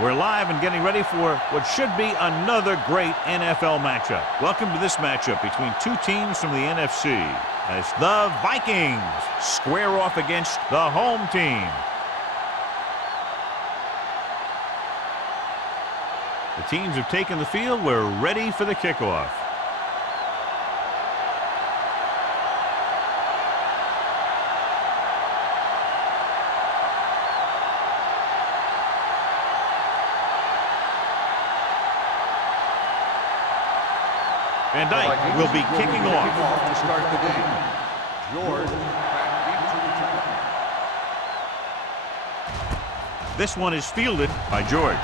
We're live and getting ready for what should be another great NFL matchup. Welcome to this matchup between two teams from the NFC as the Vikings square off against the home team. The teams have taken the field. We're ready for the kickoff. Van Dyke will be kicking off to start the game. George This one is fielded by George.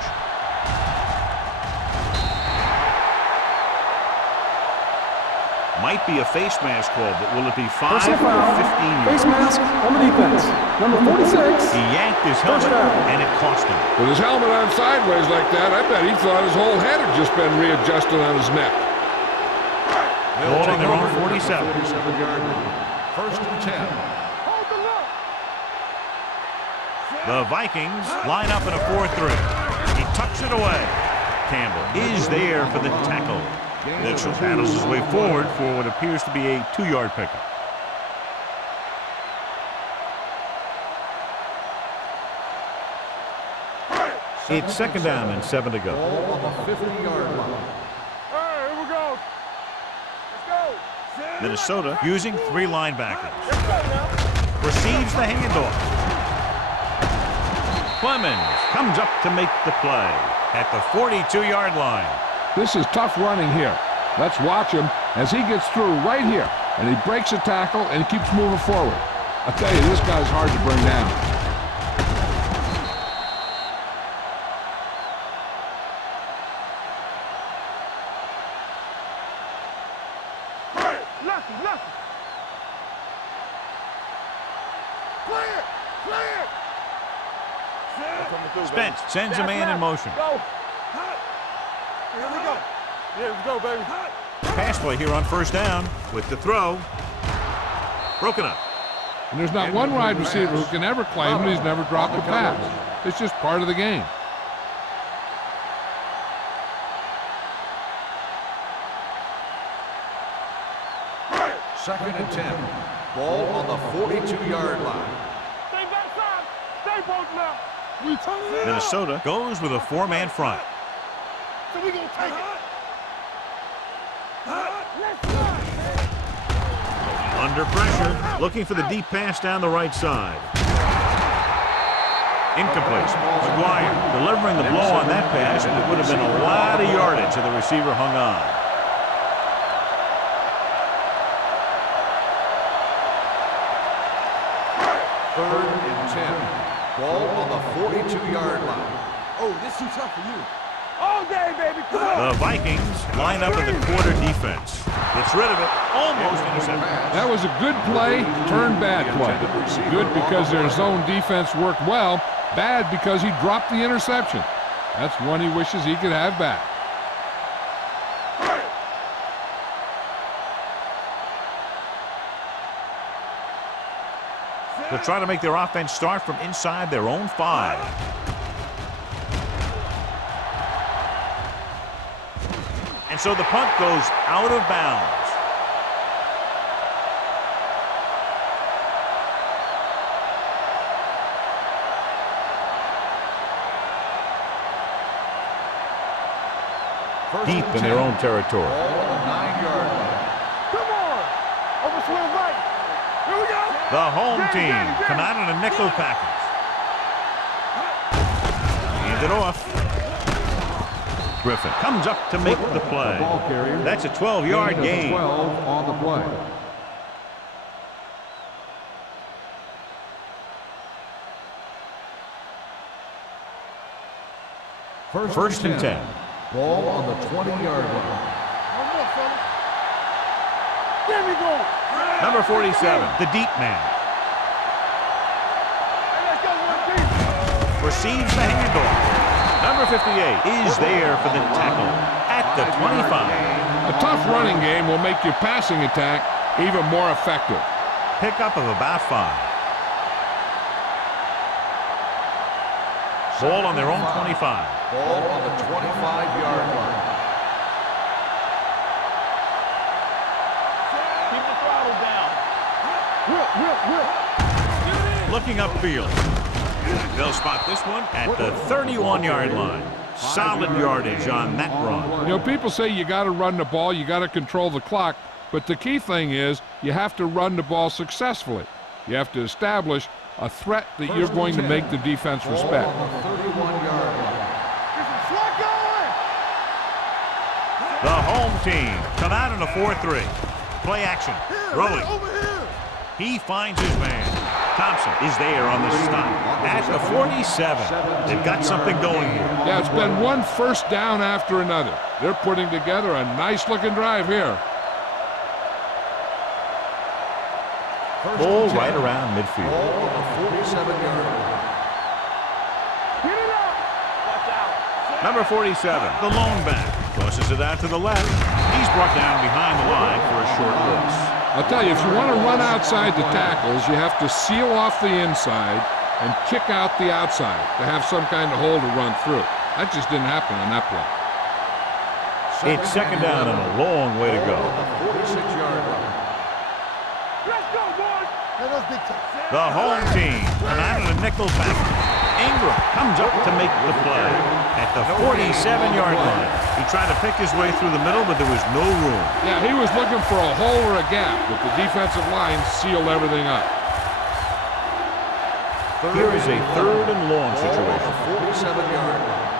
Might be a face mask call, but will it be 5 or 15 yards? Face mask on the defense. Number 46. He yanked his helmet, and it cost him. With his helmet on sideways like that, I bet he thought his whole head had just been readjusted on his neck. Ball on their own 47. 47-yard line. First and 10. The Vikings line up in a 4-3. He tucks it away. Campbell is there for the tackle. Mitchell paddles his way forward for what appears to be a 2-yard pickup. It's second down and 7 to go. Ball on the 50-yard line. Minnesota using 3 linebackers. Receives the handoff. Clemens comes up to make the play at the 42-yard line. This is tough running here. Let's watch him as he gets through right here. And he breaks a tackle and he keeps moving forward. I tell you, this guy's hard to bring down. Spence sends a man in motion. Here we go. Here we go, baby. Pass play here on first down with the throw. Broken up. And there's not one wide receiver who can ever claim that he's never dropped a pass. It's just part of the game. Second and 10. Ball on the 42-yard line. Stay backside. Stay both now. Minnesota goes with a 4-man front. So we gonna take it. Under pressure, looking for the deep pass down the right side. Incomplete. McGuire delivering the blow on that pass, but it would have been a lot of yardage if the receiver hung on. Third and 10. Ball on the 42-yard line. Oh, this too tough for you. All day, baby. Come on. The Vikings line up in the quarter defense. Gets rid of it. Almost intercepted. That was a good play, turned bad play. Good because their zone defense worked well. Bad because he dropped the interception. That's one he wishes he could have back. They'll try to make their offense start from inside their own 5. And so the punt goes out of bounds. Deep in their own territory. Ball on the 9-yard line. Come on. Over swing right. Here we go. The home team come out in a nickel package. Hand it off. Griffin comes up to make the play. That's a 12-yard gain. 12 on the play. First and 10. Ball on the 20-yard line. One more, fella. There we go. Number 47, the deep man. Hey, let's go, one deep. Receives the handoff. Number 58 is there for the tackle at the 25. A tough running game will make your passing attack even more effective. Pickup of about 5. Ball on their own 25. Ball on the 25-yard line. Keep the throttle down. Whip. Looking upfield. They'll spot this one at the 31-yard line. Solid yardage on that run. You know, people say you got to run the ball, you got to control the clock, but the key thing is you have to run the ball successfully. You have to establish a threat that you're going to make the defense respect. Ball on the 31-yard line. The home team come out in a 4-3. Play action. Rolling. He finds his man. Thompson is there on the stop. At the 47. They've got something going here. Yeah, it's been one first down after another. They're putting together a nice-looking drive here. Ball right around midfield. Ball on the 47-yard line. Get it up. Watch out. Number 47, the lone back. Tosses it out to the left. He's brought down behind the line for a short loss. I'll tell you, if you want to run outside the tackles, you have to seal off the inside and kick out the outside to have some kind of hole to run through. That just didn't happen on that play. It's second down and a long way to go. Ball on the 46-yard line. Let's go, boys. The home team come out in a nickel back. Ingram comes up to make the play at the 47-yard line. He tried to pick his way through the middle, but there was no room. Yeah, he was looking for a hole or a gap, but the defensive line sealed everything up. Here is a third and long Ball on situation. the 47-yard line.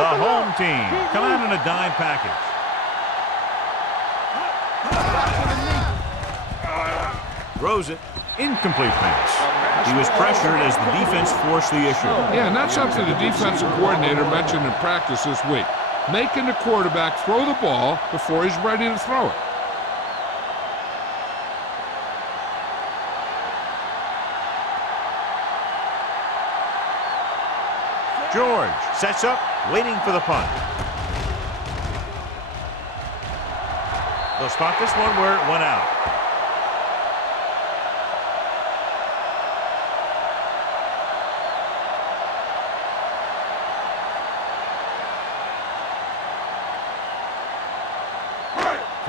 The home team come out in a dime package. Throws it. Incomplete pass. He was pressured as the defense forced the issue. Yeah, and that's something the defensive coordinator mentioned in practice this week. Making the quarterback throw the ball before he's ready to throw it. George sets up, waiting for the punt. They'll spot this one where it went out.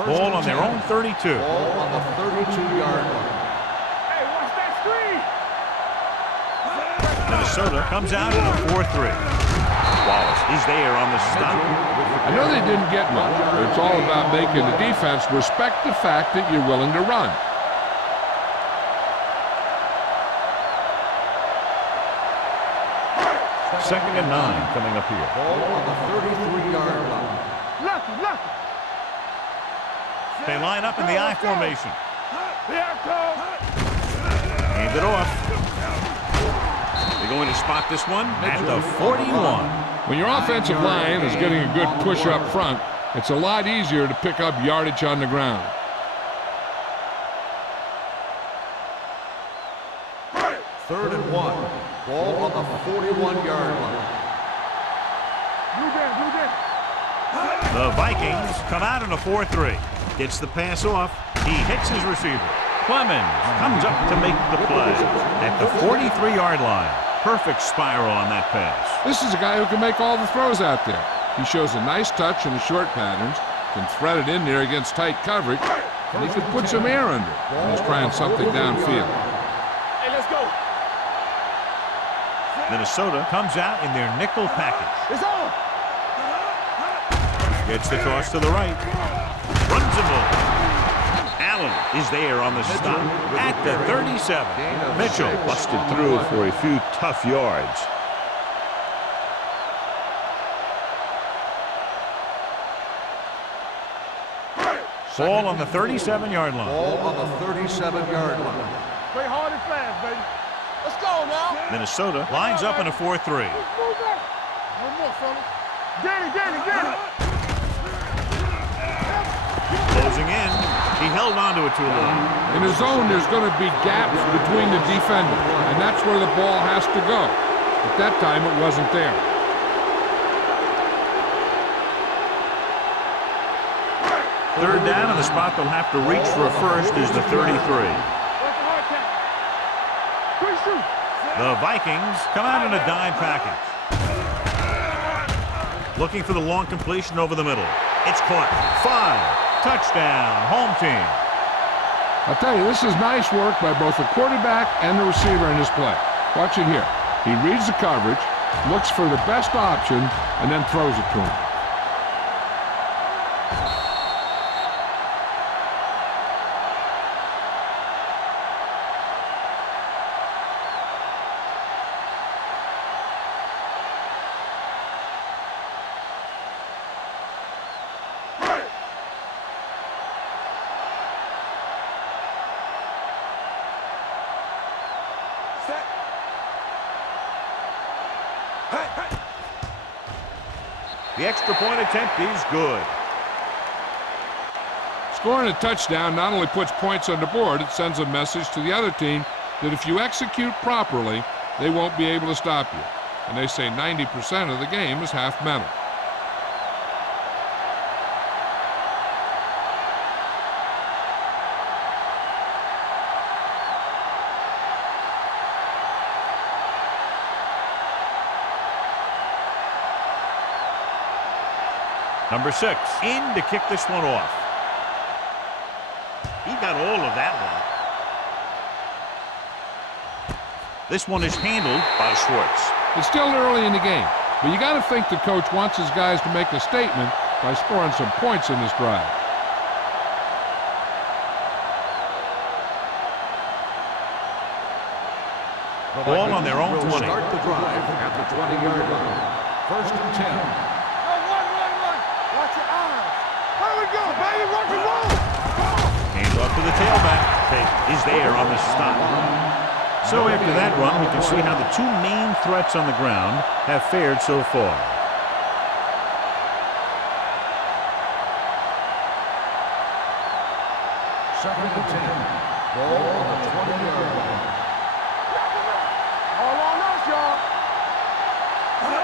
Ball on their own 32. Ball on the 32-yard line. Hey, watch that screen. Minnesota comes out in a 4-3. Wallace is there on the stop. I know they didn't get much, but it's all about making the defense respect the fact that you're willing to run. Second and 9 coming up here. Ball on the 33-yard line. Lucky. They line up in the I formation. Here it comes. Hand it off. They're going to spot this one at the 41. When your offensive line is getting a good push up front, it's a lot easier to pick up yardage on the ground. Third and 1. Ball on the 41-yard line. Blue down. The Vikings come out in a 4-3. Gets the pass off. He hits his receiver. Clemens comes up to make the play at the 43-yard line. Perfect spiral on that pass. This is a guy who can make all the throws out there. He shows a nice touch in the short patterns, can thread it in there against tight coverage, and he can put some air under it when he's trying something downfield. Hey, let's go. Minnesota comes out in their nickel package. It's on. Gets the toss to the right. Runs him over. Allen is there on the stop at the 37. Mitchell busted through for a few tough yards. Ball on the 37-yard line. Ball on the 37-yard line. Play hard and fast, baby. Let's go now. Minnesota lines up in a 4-3. Move back. One more, fellas. Get it. Closing in. He held onto it too long. In the zone, there's going to be gaps between the defenders, and that's where the ball has to go. At that time, it wasn't there. Third down, and the spot they'll have to reach for a first is the 33. What's the hard count? Quick shoot. The Vikings come out in a dime package. Looking for the long completion over the middle. It's caught. 5. Touchdown. Home team. I'll tell you, this is nice work by both the quarterback and the receiver in this play. Watch it here. He reads the coverage, looks for the best option, and then throws it to him. The extra point attempt is good. Scoring a touchdown not only puts points on the board, it sends a message to the other team that if you execute properly, they won't be able to stop you. And they say 90% of the game is half mental. Number 6 in to kick this one off. He got all of that one. This one is handled by Schwartz. It's still early in the game, but you got to think the coach wants his guys to make a statement by scoring some points in this drive. Ball on their own 20. Start the drive at the 20-yard line. 1st and 10. Watch your eyes. Here we go, baby. Rock and roll. Hands off to the tailback. Tate is there on the stop. So after that run, we can see how the two main threats on the ground have fared so far. Second and 10. Ball on the 20-yard line. All on us, y'all.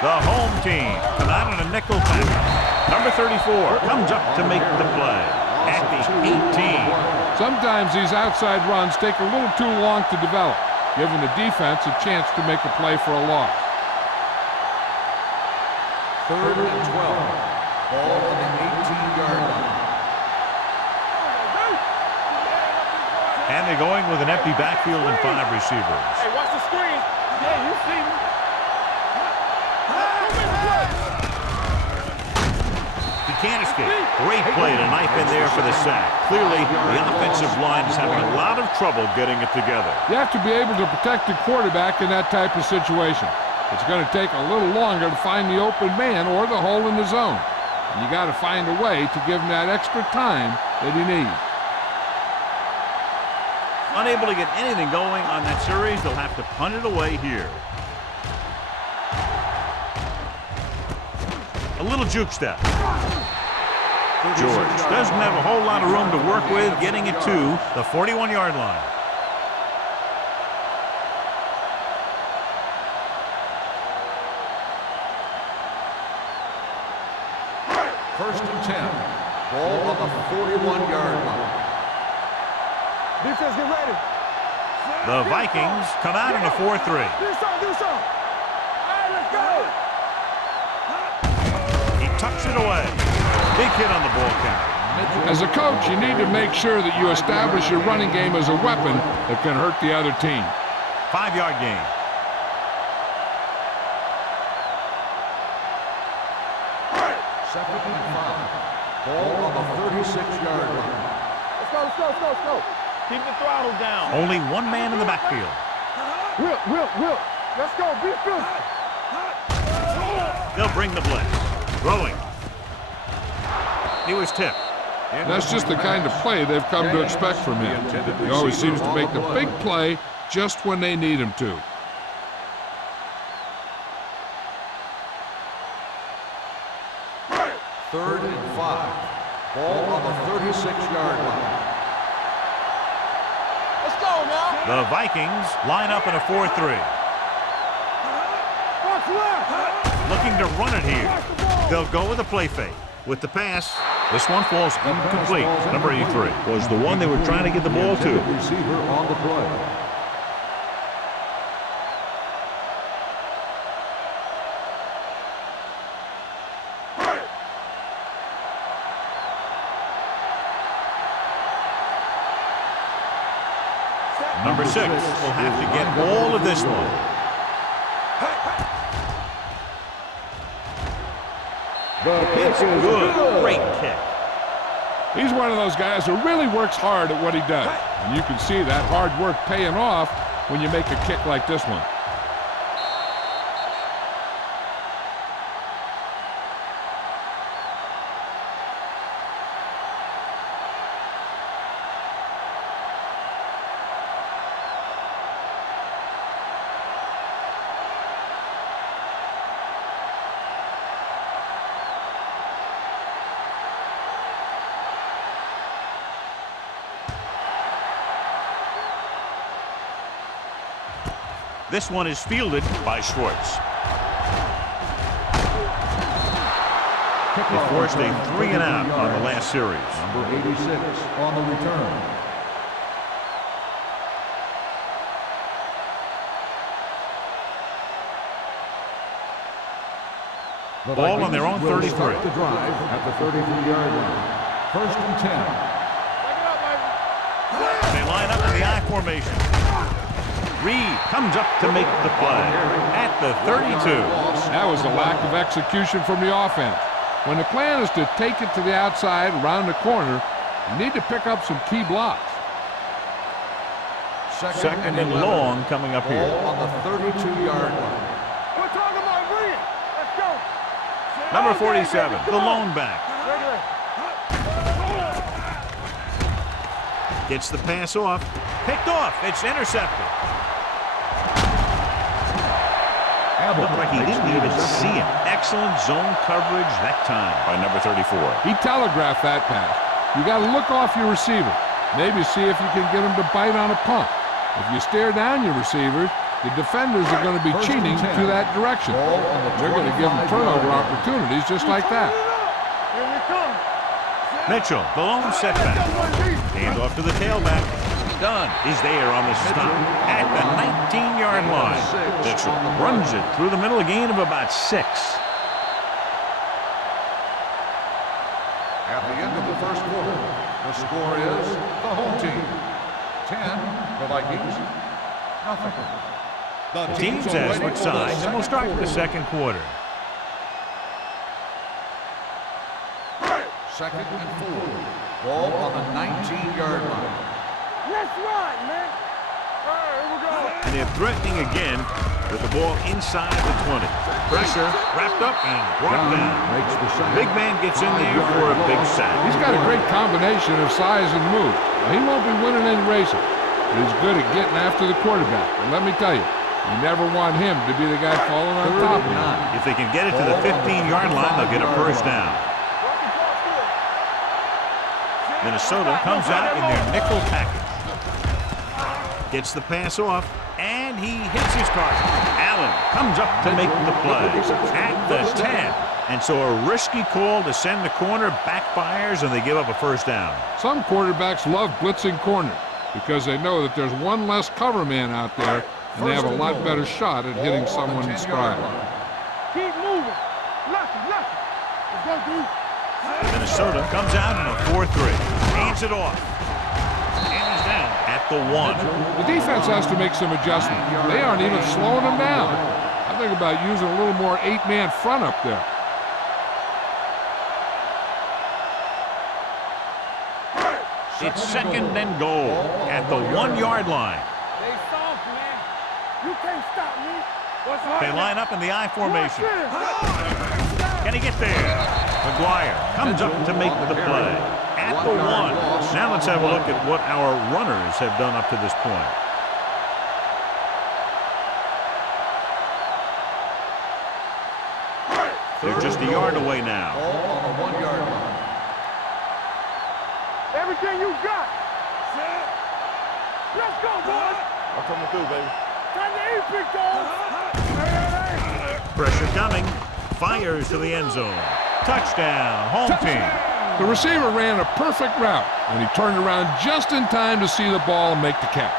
The home team come out in a nickel package. Number 34 comes up to make the play at the 18. Sometimes these outside runs take a little too long to develop, giving the defense a chance to make a play for a loss. 3rd and 12. Ball on the 18-yard line. And they're going with an empty backfield and 5 receivers. Hey, watch the screen. Yeah, you see me. Can't escape. Great play to knife in there for the sack. Clearly, the offensive line is having a lot of trouble getting it together. You have to be able to protect the quarterback in that type of situation. It's going to take a little longer to find the open man or the hole in the zone. And you got to find a way to give him that extra time that he needs. Unable to get anything going on that series, they'll have to punt it away here. A little juke step. George doesn't have a whole lot of room to work with, getting it to the 41-yard line. First and 10. Ball on the 41-yard line. Defense, get ready. The Vikings come out in a 4-3. Do something, do something. All right, let's go. He tucks it away. Big hit on the ball count. As a coach, you need to make sure that you establish your running game as a weapon that can hurt the other team. 5-yard gain. Second and 5. Ball on the 36-yard line. Let's go, let's go, let's go, let's go. Keep the throttle down. Only one man in the backfield. Will. Let's go, be filthy. They'll bring the blitz. Rolling. He was tipped. That's just the kind of play they've come to expect from him. He always seems to make the big play just when they need him to. Third and 5. Ball on the 36-yard line. Let's go now. The Vikings line up in a 4-3. Watch left. Looking to run it here. They'll go with a play fake. With the pass, this one falls incomplete. Number 83 was the one they were trying to get the ball to. Receiver on the play. Number 6 will have to get all of this one. It's good. Great kick. He's one of those guys who really works hard at what he does. And you can see that hard work paying off when you make a kick like this one. This one is fielded by Schwartz. They forced a 3-and-out on the last series. Number 86 on the return. Ball on their own 33. Start the drive at the 33-yard line. 1st and 10. They line up in the I formation. Reed comes up to make the play at the 32. That was a lack of execution from the offense. When the plan is to take it to the outside, around the corner, you need to pick up some key blocks. Second and long coming up here. Ball on the 32-yard line. We're talking about Reed. Let's go. Number 47, the lone back. Gets the pass off. Picked off. It's intercepted. Looked like he didn't even see him. Excellent zone coverage that time by number 34. He telegraphed that pass. You got to look off your receiver. Maybe see if you can get him to bite on a pump. If you stare down your receivers, the defenders are going to be cheating to that direction. They're going to give them turnover opportunities just like that. Here we come. Mitchell, the lone setback. Hand off to the tailback. Dunn is there on the stop at the 19-yard line. Mitchell runs it through the middle, a gain of about 6. At the end of the first quarter, the score is the home team 10, the Vikings nothing. The teams have switched sides, and we'll start the second quarter. 2nd and 4. Ball on the 19-yard line. Let's ride, man. All right, here we go. And they're threatening again with the ball inside the 20. Pressure wrapped up and brought down. Makes the sack. Big man gets in there for a big sack. He's got a great combination of size and move. He won't be winning any races, but he's good at getting after the quarterback. And let me tell you, you never want him to be the guy falling on top of you. If they can get it to the 15-yard line, they'll get a first down. Minnesota comes out in their nickel package. Gets the pass off, and he hits his target. Allen comes up to make the play at the 10. And so a risky call to send the corner backfires, and they give up a first down. Some quarterbacks love blitzing corners because they know that there's one less cover man out there, and they have a lot better shot at hitting someone in stride. Keep moving. Lucky. Let's go, dude. Minnesota comes out in a 4-3. Hands it off. And is down at the 1. The defense has to make some adjustments. They aren't even slowing them down. I think about using a little more 8-man front up there. It's 2nd and goal at the 1-yard line. Stay soft, man. You can't stop me. They line up in the I formation. Can he get there? McGuire comes up to make the play at the 1. Now let's have a look at what our runners have done up to this point. They're just a yard away now. Ball on the 1-yard line. Everything you got. Let's go, boys. I'm coming through, baby. Time to eat, big dog. Pressure coming. Fires to the end zone. Touchdown, home team. The receiver ran a perfect route, and he turned around just in time to see the ball and make the catch.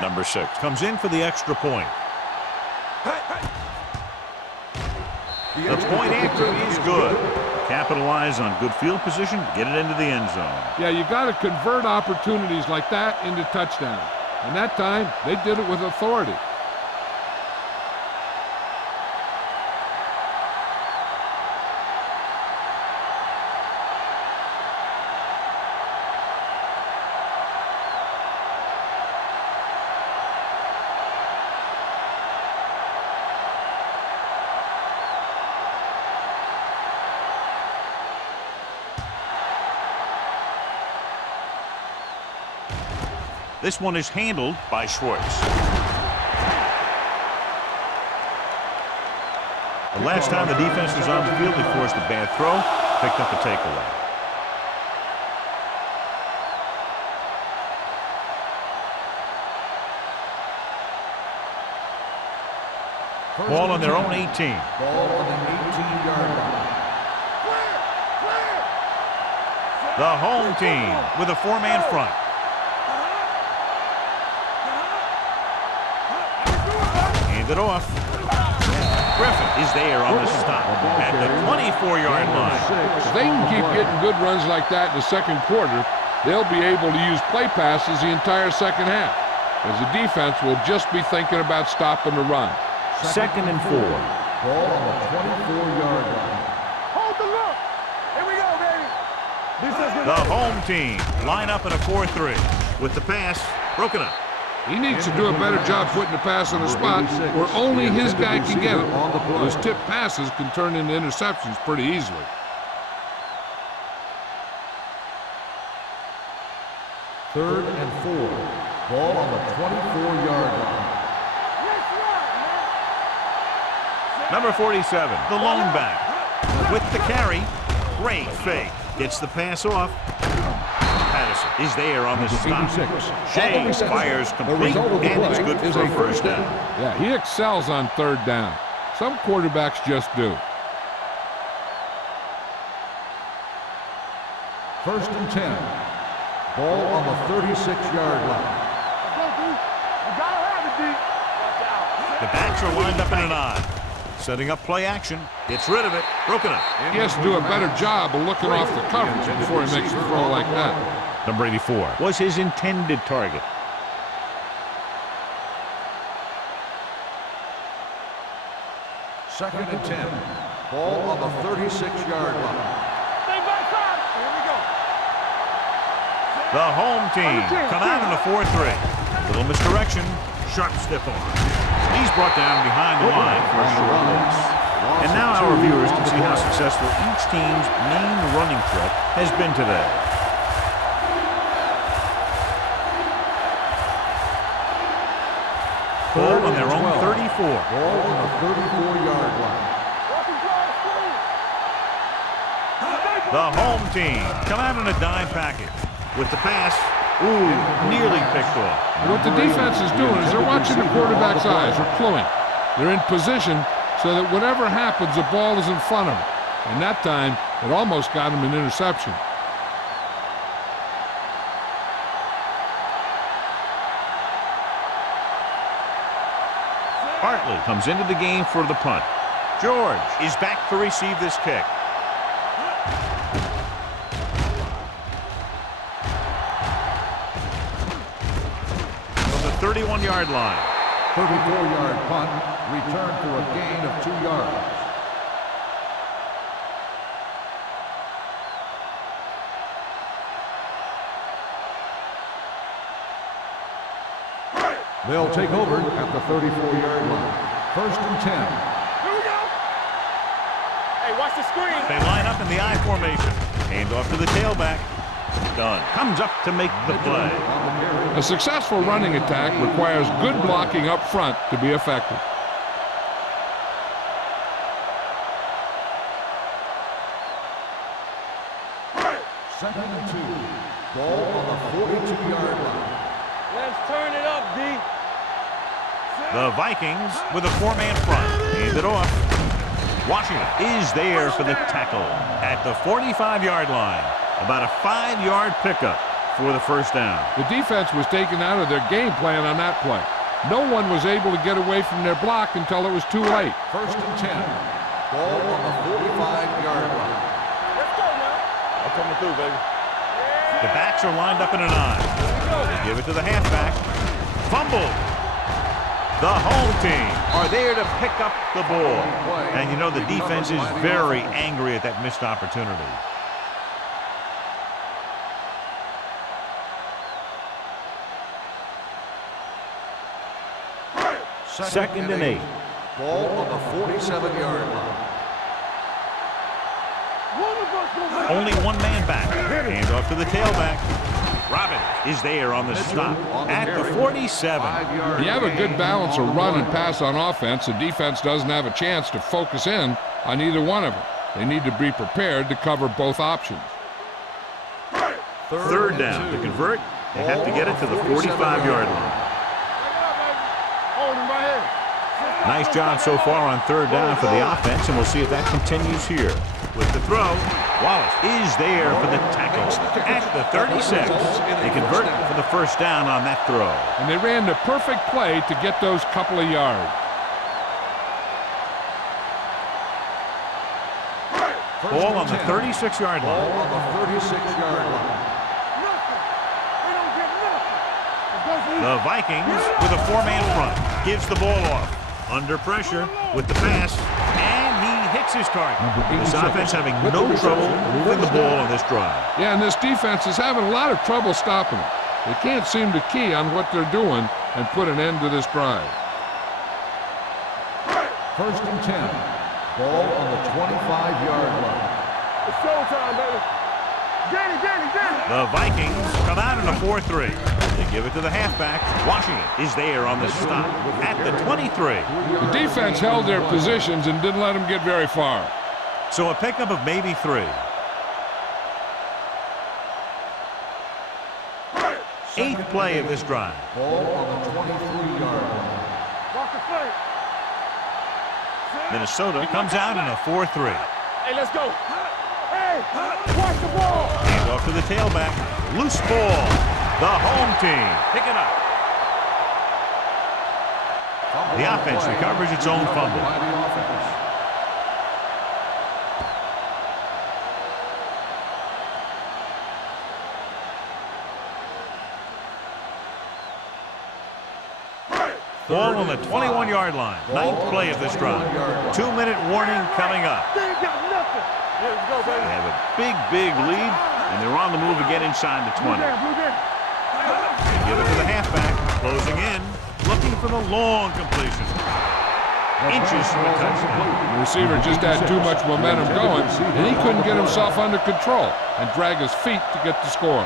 Number 6 comes in for the extra point. The point after is good. Capitalize on good field position, get it into the end zone. Yeah, you got to convert opportunities like that into touchdowns. And that time, they did it with authority. This one is handled by Schwartz. The last time the defense was on the field, they forced a bad throw, picked up a takeaway. Ball on their own 18. Ball on the 18-yard line. The home team with a 4-man front. It off. Griffin is there on the stop at the 24-yard line. If they can keep getting good runs like that in the second quarter, they'll be able to use play passes the entire second half, as the defense will just be thinking about stopping the run. Second and 4. Ball on the 24-yard line. Hold the look. Here we go, baby. The home team line up in a 4-3 with the pass broken up. He needs to do a better job putting the pass on the spot where only his guy can get it. Those tip passes can turn into interceptions pretty easily. Third and 4. Ball on the 24-yard line. Number 47, the lone back. With the carry, great fake. Gets the pass off. Patterson is there on the stop. Shea fires complete, and it's good for a first down. Yeah, he excels on third down. Some quarterbacks just do. First and 10. Ball on the 36-yard line. The backs are lined up in an I. Setting up play action. Gets rid of it. Broken up. He has to do a better job of looking off the coverage before he makes a throw like that. Number 84 was his intended target. Second and 10. Ball on the 36-yard line. The home team come out in a 4-3. Little misdirection. Sharp stiff arm. He's brought down behind the line for a short loss. And now our viewers can see how successful each team's main running threat has been today. Ball on their own 34. Ball on the 34-yard line. The home team come out in a dime package. With the pass, nearly picked off. What the defense is doing is they're watching the quarterback's eyes. They're cluing. They're in position so that whatever happens, the ball is in front of them. And that time, it almost got him an interception. Hartley comes into the game for the punt. George is back to receive this kick. From the 31-yard line. 34-yard punt, return for a gain of 2 yards. They'll take over at the 34-yard line. First and 10. Here we go. Hey, watch the screen. They line up in the I formation. Hand off to the tailback. Dunn comes up to make the play. A successful running attack requires good blocking up front to be effective. Second and 2. Ball on the 42-yard line. Let's turn it up, D. The Vikings with a 4-man front. Hand it off. Washington is there for the tackle at the 45-yard line. About a 5-yard pickup for the first down. The defense was taken out of their game plan on that play. No one was able to get away from their block until it was too late. 1st and 10. Ball on the 45-yard line. Let's go now. I'm coming through, baby. The backs are lined up in an I. They give it to the halfback. Fumble. The home team are there to pick up the ball. And you know the defense is very angry at that missed opportunity. Second and 8. Ball on the 47-yard line. Only one man back. Hands off to the tailback. Robin is there on the stop at the 47. You have a good balance of run and pass on offense. The defense doesn't have a chance to focus in on either one of them. They need to be prepared to cover both options. Third down. To convert, they have to get it to the 45-yard line. Nice job so far on third down for the offense, and we'll see if that continues here. With the throw, Wallace is there for the tackle at the 36. They convert for the first down on that throw. And they ran the perfect play to get those couple of yards. Ball on the 36-yard line. Ball on the 36-yard line. The Vikings with a four-man front. Gives the ball off. Under pressure with the pass, and he hits his target. This offense having no trouble moving the ball on this drive. Yeah, and this defense is having a lot of trouble stopping it. They can't seem to key on what they're doing and put an end to this drive. 1st and 10. Ball on the 25-yard line. It's showtime, baby. Get it. The Vikings come out in a 4-3. They give it to the halfback. Washington is there on the stop at the 23. The defense held their positions and didn't let them get very far. So a pickup of maybe 3. 8th play of this drive. Ball on the 23-yard line. Walk the flank. Minnesota comes out in a 4-3. Hey, let's go. Hey, watch the ball. Hands off to the tailback. Loose ball. The home team pick it up. The offense recovers its own fumble. By the offense. Ball on the 21-yard line. 9th play of this drive. 2-minute warning coming up. They ain't got nothing. Here we go, They baby. have a big lead, and they're on the move again inside the 20. Blue down. They give it to the halfback, closing in, looking for the long completion. Inches from a touchdown. The receiver just had too much momentum going, and he couldn't get himself under control and drag his feet to get the score.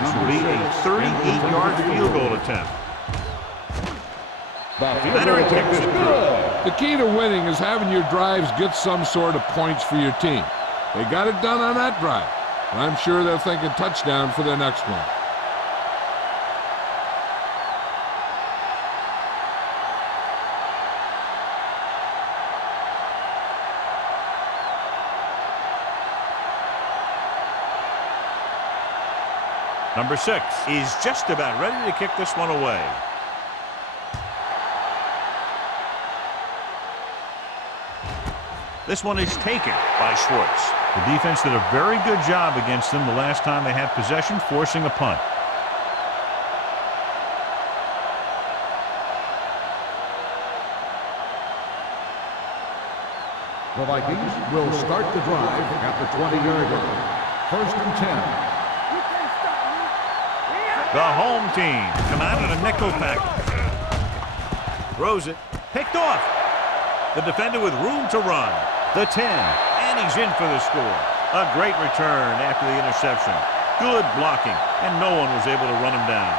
This will be a 38-yard field goal attempt. Veteran kicks it through. The key to winning is having your drives get some sort of points for your team. They got it done on that drive, and I'm sure they're thinking touchdown for their next one. Number 6 is just about ready to kick this one away. This one is taken by Schwartz. The defense did a very good job against them the last time they had possession, forcing a punt. The Vikings will start the drive at the 20-yard line. 1st and 10. The home team come out in a nickel package. Throws it. Picked off. The defender with room to run. The 10. And he's in for the score. A great return after the interception. Good blocking. And no one was able to run him down.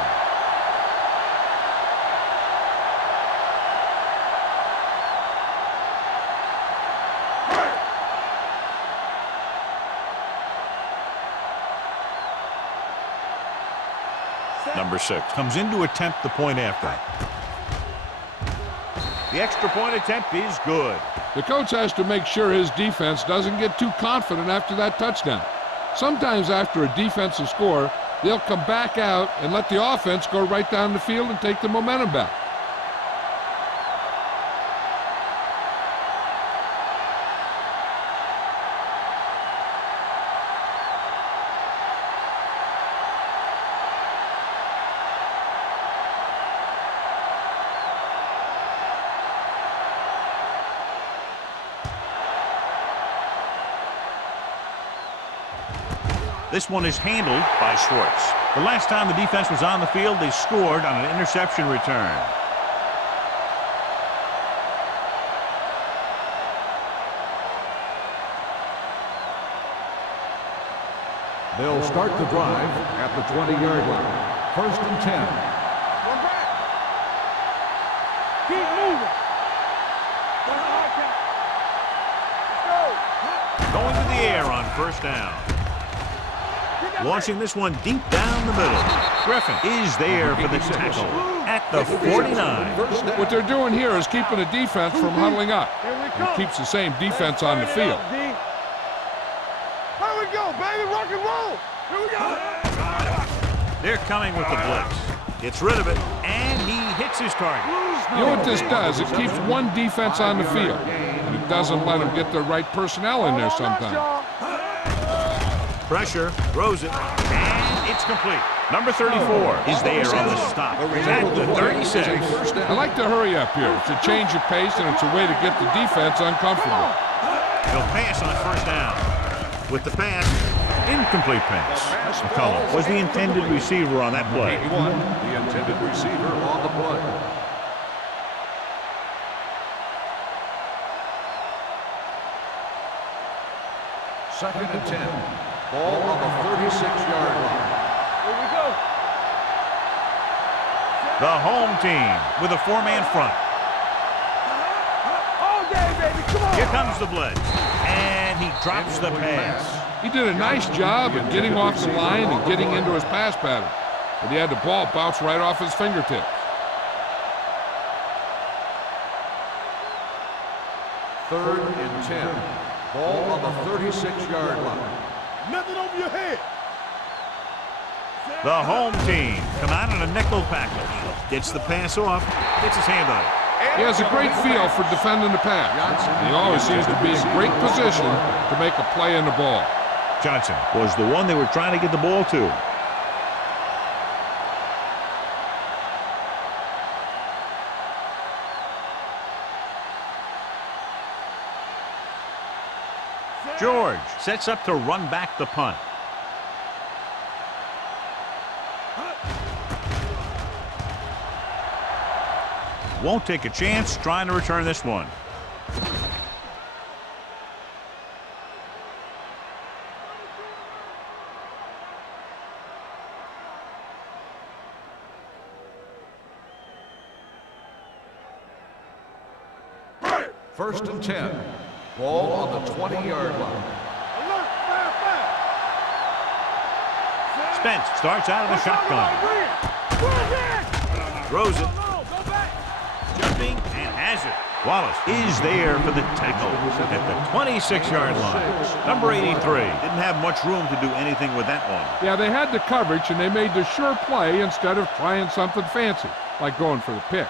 Number 6 comes in to attempt the point after. The extra point attempt is good. The coach has to make sure his defense doesn't get too confident after that touchdown. Sometimes after a defensive score, they'll come back out and let the offense go right down the field and take the momentum back. This one is handled by Schwartz. The last time the defense was on the field, they scored on an interception return. They'll start the drive at the 20-yard line. 1st and 10. One back. Keep moving. Let's go. Going to the air on 1st down. Launching this one deep down the middle. Griffin is there for the tackle at the 49. What they're doing here is keeping the defense from huddling up. And keeps the same defense on the field. Here we go, baby. Rock and roll. Here we go. They're coming with the blitz. Gets rid of it, and he hits his target. You know what this does? It keeps one defense on the field. And it doesn't let them get the right personnel in there sometimes. Pressure, throws it, and it's complete. Number 34 is there on the stop at the 36. I like to hurry up here. It's a change of pace, and it's a way to get the defense uncomfortable. He'll pass on 1st down. With the pass, incomplete pass. McCullum was the intended receiver on that play. 81, the intended receiver on the play. Second and 10. Ball on the 36-yard line. Here we go. The home team with a 4-man front. All day, baby. Come on. Here comes the blitz, and he drops the pass. He did a nice job of getting off the line and getting into his pass pattern. But he had the ball bounce right off his fingertips. 3rd and 10. Ball on the 36-yard line. Nothing over your head. The home team come out in a nickel package. Gets the pass off, gets his hand on it. He has a great feel for defending the pass. He always seems to be in great position to make a play in the ball. Johnson was the one they were trying to get the ball to. George sets up to run back the punt. Won't take a chance trying to return this one. First and 10. Ball on the 20-yard line. Alert, fire, fire. Spence starts out of the shotgun. Throws it. Jumping and has it. Wallace is there for the tackle at the 26-yard line. Number 83 didn't have much room to do anything with that one. Yeah, they had the coverage, and they made the sure play instead of trying something fancy, like going for the pick.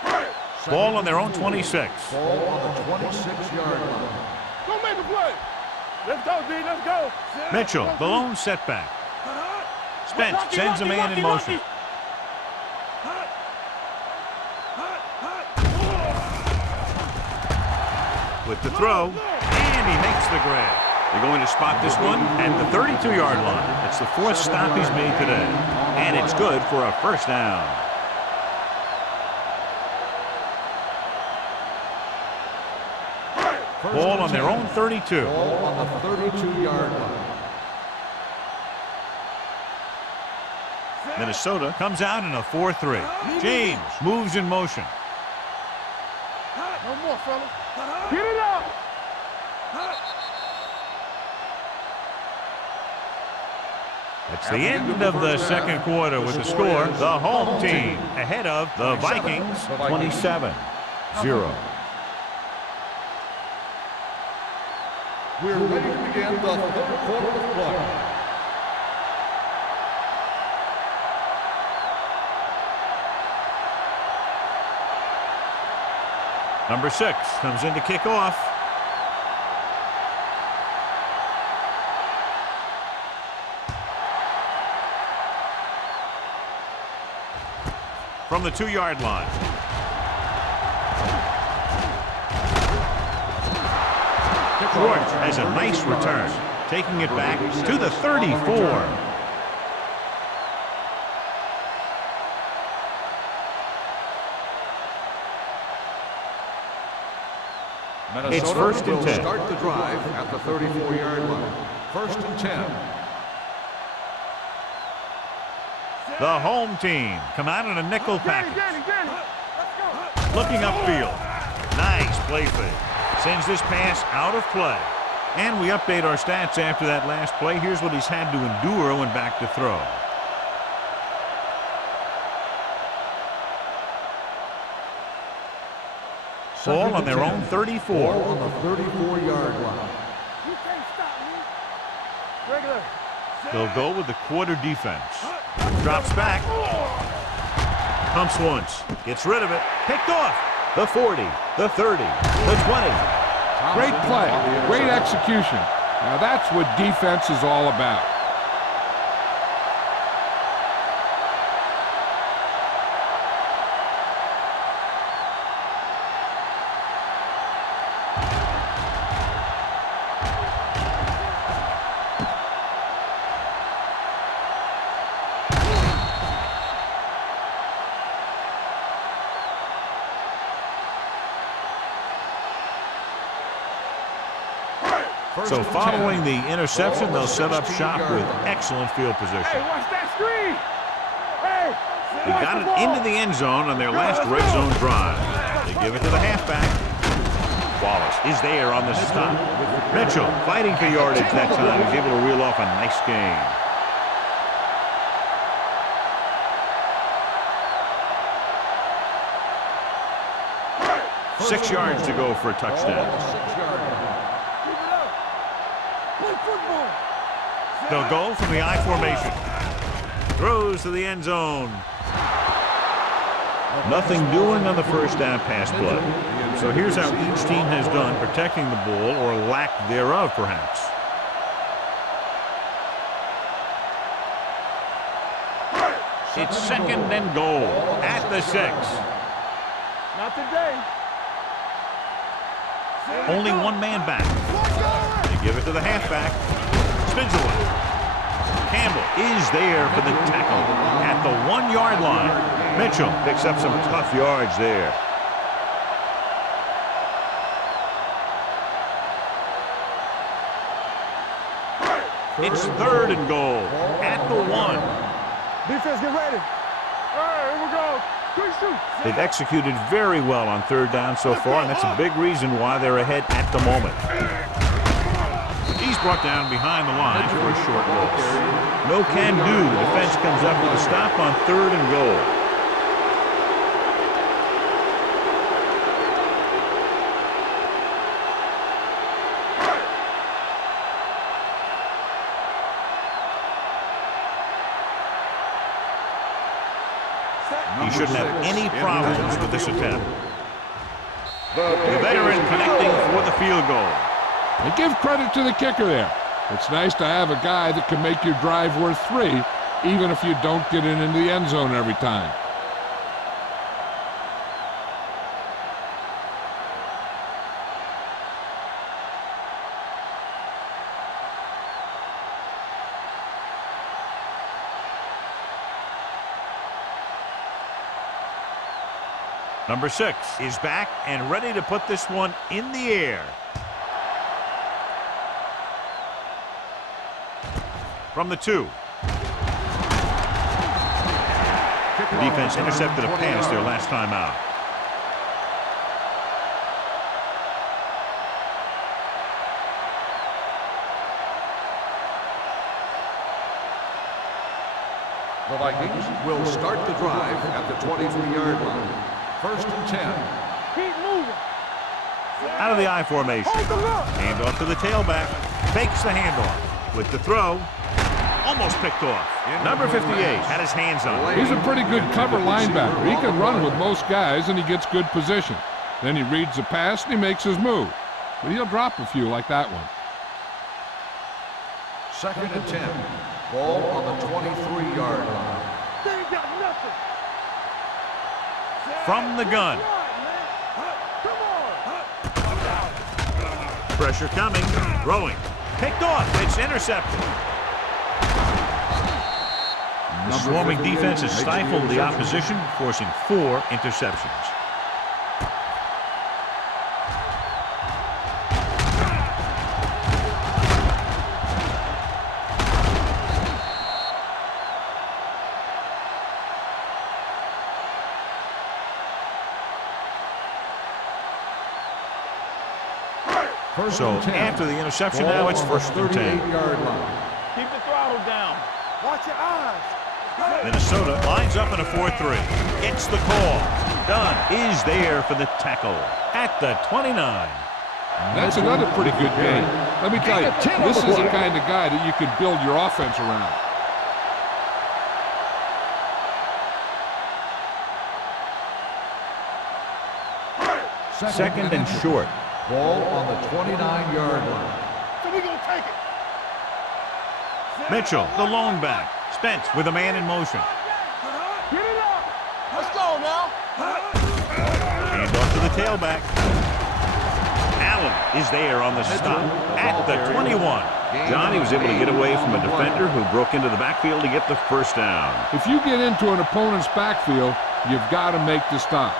Ball on their own 26. Ball on the 26-yard line. Don't make a play. Let's go, D. Let's go. Mitchell, the lone setback. Spence sends a man in motion. With the throw, and he makes the grab. They're going to spot this one at the 32-yard line. It's the 4th stop he's made today, and it's good for a 1st down. Ball on their own 32. Ball on the 32-yard line. Minnesota comes out in a 4-3. James moves in motion. No more, fellas. Get it up. That's the end of the second quarter with the score. The home team ahead of the Vikings 27-0. We're ready to begin the third quarter of play. Number 6 comes in to kick off. From the 2-yard line. George has a nice return, taking it back to the 34. It's first and 10. Start the drive at the 34-yard line. First and 10. The home team come out in a nickel package. Looking upfield. Nice play fake. Sends this pass out of play. And we update our stats after that last play. Here's what he's had to endure when back to throw. Ball on their own 34. Ball on the 34-yard line. You can't stop me. Regular. They'll go with the quarter defense. Drops back. Pumps once. Gets rid of it. Picked off. The 40. The 30. The 20. Great play. Great execution. Now that's what defense is all about. So following the interception, they'll set up shop with excellent field position. Hey, watch that screen. Hey. They got it into the end zone on their last red zone drive. They give it to the halfback. Wallace is there on the stop. Mitchell fighting for yardage that time. He's able to reel off a nice gain. Six yards to go for a touchdown. They'll go from the I formation. Throws to the end zone. Nothing doing on the first down pass play. So here's how each team has done protecting the ball, or lack thereof, perhaps. It's second and goal at the 6. Not today. Only one man back. They give it to the halfback. Spins away. Campbell is there for the tackle at the 1-yard line. Mitchell picks up some tough yards there. It's third and goal at the 1. Defense, get ready. All right, here we go. Quick shoot. They've executed very well on third down so far, and that's a big reason why they're ahead at the moment. He's brought down behind the line for a short loss. No can do. The defense comes up with a stop on third and goal. He shouldn't have any problems with this attempt. The veteran connecting for the field goal. And give credit to the kicker there. It's nice to have a guy that can make your drive worth 3, even if you don't get it into the end zone every time. Number 6 is back and ready to put this one in the air. From the 2. The defense intercepted a pass their last time out. The Vikings will start the drive at the 23-yard line. 1st and 10. Keep moving. Out of the I formation. Hold the look. Hand off to the tailback. Fakes the handoff. With the throw. Almost picked off. Number 58 had his hands on it. He's a pretty good cover linebacker. He can run with most guys, and he gets good position. Then he reads the pass, and he makes his move. But he'll drop a few like that one. 2nd and 10. Ball on the 23-yard line. They ain't got nothing. From the gun. Come on. Pressure coming. Throwing. Picked off. It's intercepted. The swarming defense has stifled the opposition, forcing 4 interceptions. So after the interception, now it's 1st and 10. Keep the throttle down. Watch your eyes. Minnesota lines up in a 4-3. Gets the call. Dunn is there for the tackle at the 29. That's another pretty good game. Let me tell you, this is the kind of guy that you can build your offense around. Second and short. Ball on the 29-yard line. So we gonna take it. Mitchell, the lone back. Spence with a man in motion. Get it up. Let's go now. Hand off to the tailback. Allen is there on the stop at the 21. Johnny was able to get away from a defender who broke into the backfield to get the first down. If you get into an opponent's backfield, you've got to make the stop.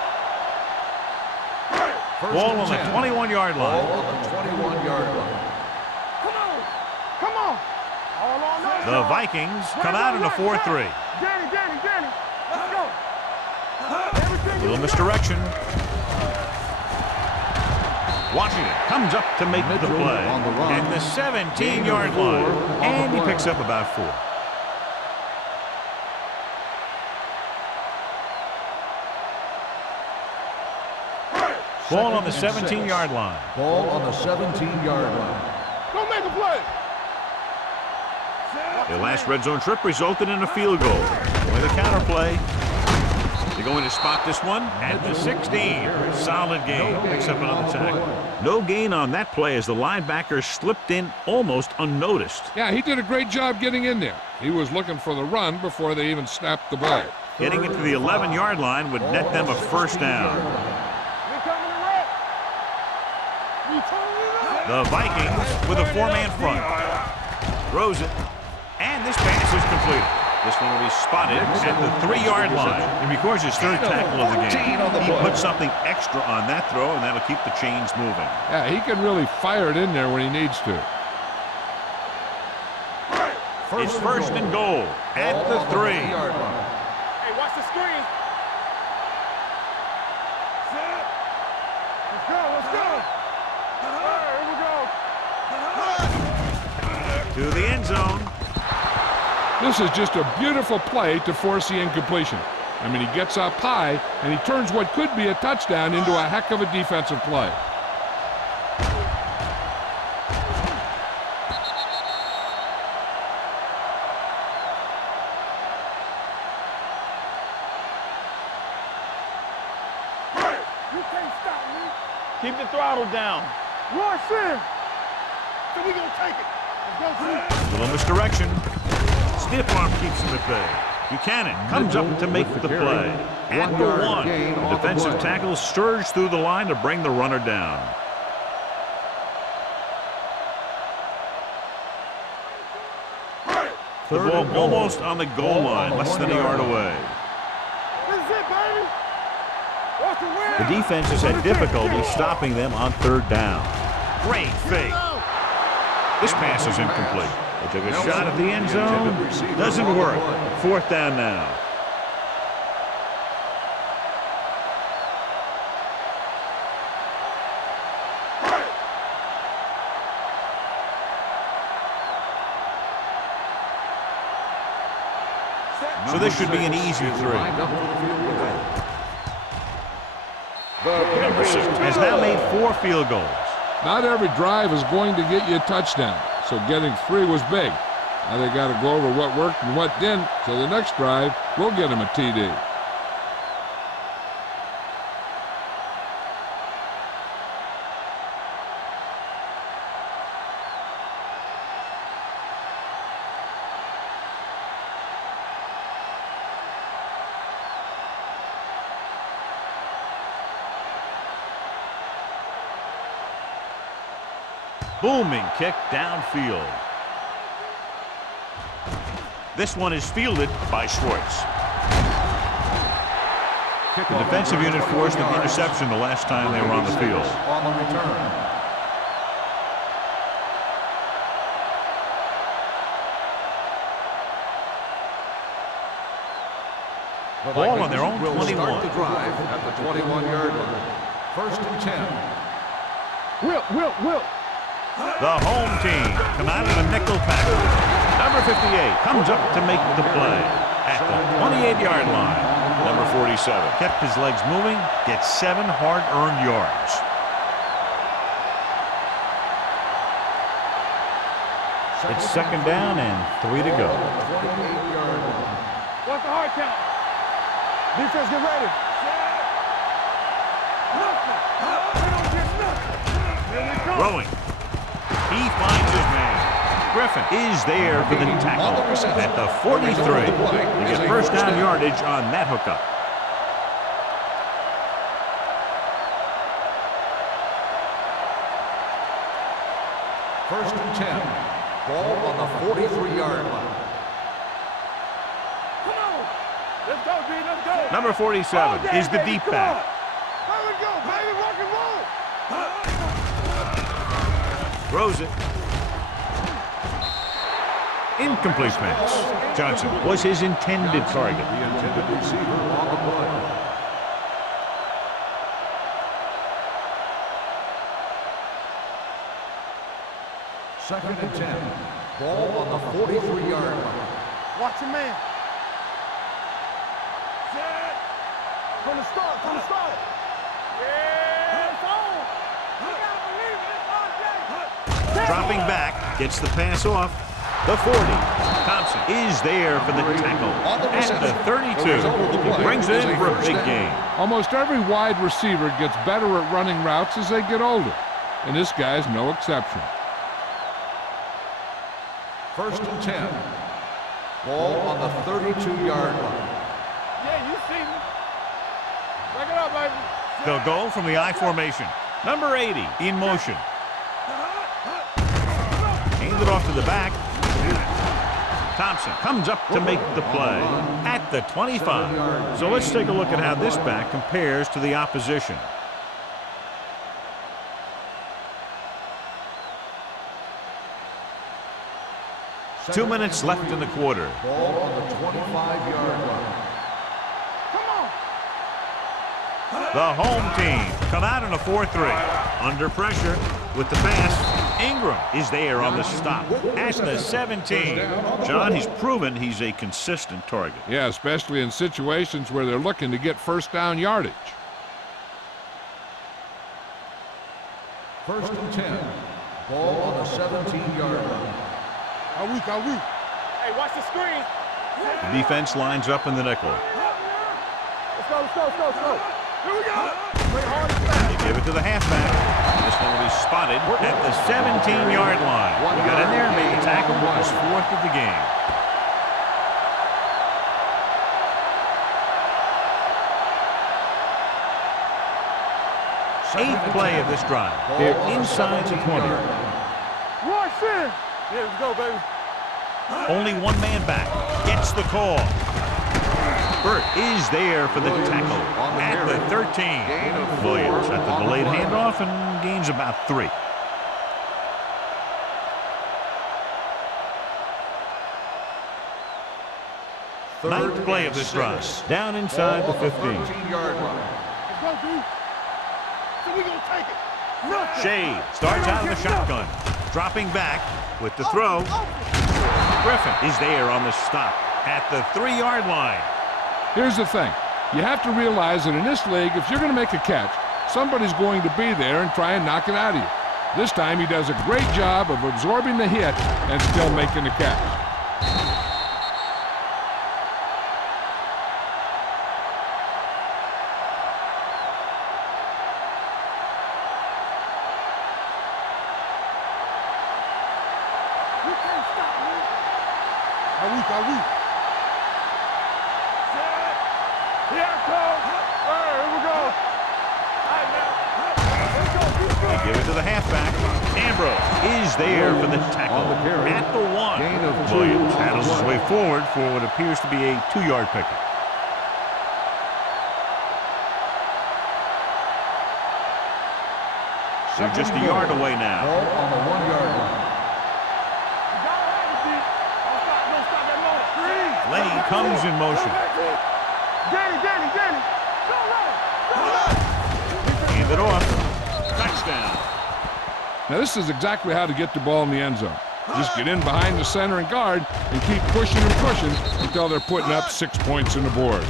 Ball on the 21-yard line. Ball on the 21-yard line. Come on. Come on. All on us. The Vikings come out in a 4-3. Danny. Let's go. Everything Little misdirection. Washington comes up to make the play at the 17-yard line, and he picks up about 4. Ball on the 17-yard line. Ball on the 17-yard line. Go make a play. Their last red zone trip resulted in a field goal. With a counter play. They're going to spot this one at the 16. Solid gain. Picks up another tackle. No gain on that play as the linebacker slipped in almost unnoticed. Yeah, he did a great job getting in there. He was looking for the run before they even snapped the ball. Getting it to the 11-yard line would net them a first down. The Vikings with a 4-man front. Throws it. And this pass is completed. This one will be spotted at the 3-yard line. He records his 3rd tackle of the game. He puts something extra on that throw, and that'll keep the chains moving. Yeah, he can really fire it in there when he needs to. It's 1st and goal at the 3. Hey, watch the screen. Let's go. To the end zone. This is just a beautiful play to force the incompletion. I mean, he gets up high, and he turns what could be a touchdown into a heck of a defensive play. You can't stop me. Keep the throttle down. Rush in. So we gonna take it. Let's go, Little misdirection. Stiff arm keeps him at bay. Buchanan comes up to make the play. At the 1, the defensive tackle surged through the line to bring the runner down. The ball almost on the goal line, less than a yard away. This is it, baby. Watch the win. The defense has had difficulty stopping them on 3rd down. Great fake. This pass is incomplete. They took a shot at the end zone. Doesn't work. 4th down now. So this should be an easy 3. Number 6 has now made 4 field goals. Not every drive is going to get you a touchdown, so getting 3 was big. Now they got to go over what worked and what didn't, so the next drive will get them a TD. Booming kick downfield. This one is fielded by Schwartz. The defensive unit forced an interception the last time they were on the field. On the return. Ball on their own will 21. start the drive at the 21-yard line. 1st and 10. Will. The home team come out of the nickel tackle. Number 58 comes up to make the play at the 28-yard line. Number 47 kept his legs moving, gets 7 hard-earned yards. It's 2nd down and 3 to go. 28-yard line. What's the hard count? Defense, get ready. Throwing. He finds his man. Griffin is there for the tackle at the 43. They get 1st down yardage on that hookup. First and 10. Ball on the 43-yard line. Come on. Let's go, B. Let's go. Number 47 is the deep back. There we go, baby. Rock and roll. Throws it. Incomplete pass. Johnson was his intended target. The intended receiver on the play. Second and 10. Ball on the 43-yard line. Watch your man. Set. From the start. Yeah, it's on. You gotta believe it. It's on, Jay. Dropping back, gets the pass off. The 40. Thompson is there for the tackle at the 32. He brings it in for a big gain. Almost every wide receiver gets better at running routes as they get older, and this guy's no exception. First and 10. Ball on the 32-yard line. Yeah, you see me. Break it up, baby. They'll go from the I formation. Number 80 in motion. Hand it off to the back. Thompson comes up to make the play at the 25. So let's take a look at how this back compares to the opposition. Two minutes left in the quarter. Ball on the 25-yard line. Come on. The home team come out in a 4-3. Under pressure with the pass. Ingram is there on the stop at the 17. John, he's proven he's a consistent target. Yeah, especially in situations where they're looking to get 1st down yardage. First and 10. Ball on the 17-yard line. Are we? Hey, watch the screen. The defense lines up in the nickel. Let's go. Here we go. Play hard and fast. They give it to the halfback. This one will be spotted at the 17-yard line. He got in there and made the tackle. His 4th of the game. Eighth play of this drive. They're inside the 20. Rush in. Yeah, let's go, baby. Only one man back. Gets the call. Burt is there for the tackle at the 13. Williams at the delayed handoff and gains about 3. Ninth play of this drive. Down inside the 15. 13-yard line. Let's go, dude. So we gonna take it. Nothing. Shea starts out of the shotgun. Dropping back with the throw. Griffin is there on the stop at the 3-yard line. Here's the thing. You have to realize that in this league, if you're going to make a catch, somebody's going to be there and try and knock it out of you. This time he does a great job of absorbing the hit and still making the catch. They give it to the halfback. Ambrose is there for the tackle at the 1. Gain of 2 Williams on handles the his play. way forward for what appears to be a 2-yard pickup. They're just a yard away now. Ball on the 1-yard line. Lane comes in motion. Danny. Hand it off. Touchdown. Now this is exactly how to get the ball in the end zone. Just get in behind the center and guard and keep pushing and pushing until they're putting up 6 points on the board.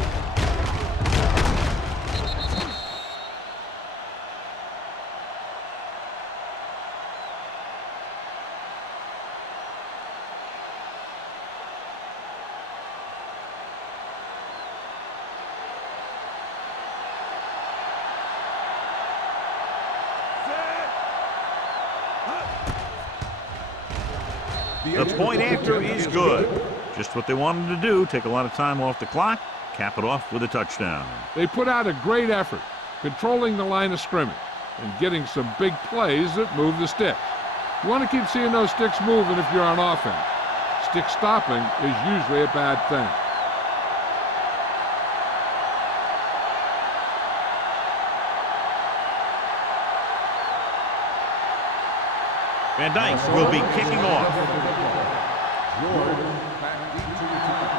The point after is good. Just what they wanted to do, take a lot of time off the clock, cap it off with a touchdown. They put out a great effort, controlling the line of scrimmage and getting some big plays that move the sticks. You want to keep seeing those sticks moving if you're on offense. Stick stopping is usually a bad thing. Van Dyke will be kicking off. Jordan back deep to return.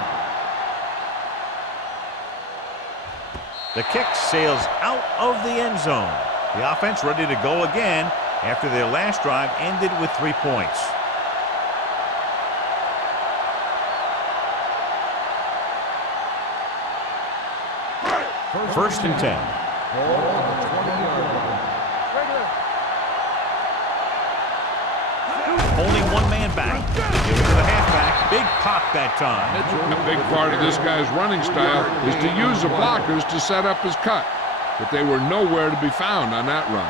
The kick sails out of the end zone. The offense ready to go again after their last drive ended with 3 points. First and 10. Ball on the 20-yard line. Only one man back. Give it to the halfback. Big pop that time. A big part of this guy's running style is to use the blockers to set up his cut, but they were nowhere to be found on that run.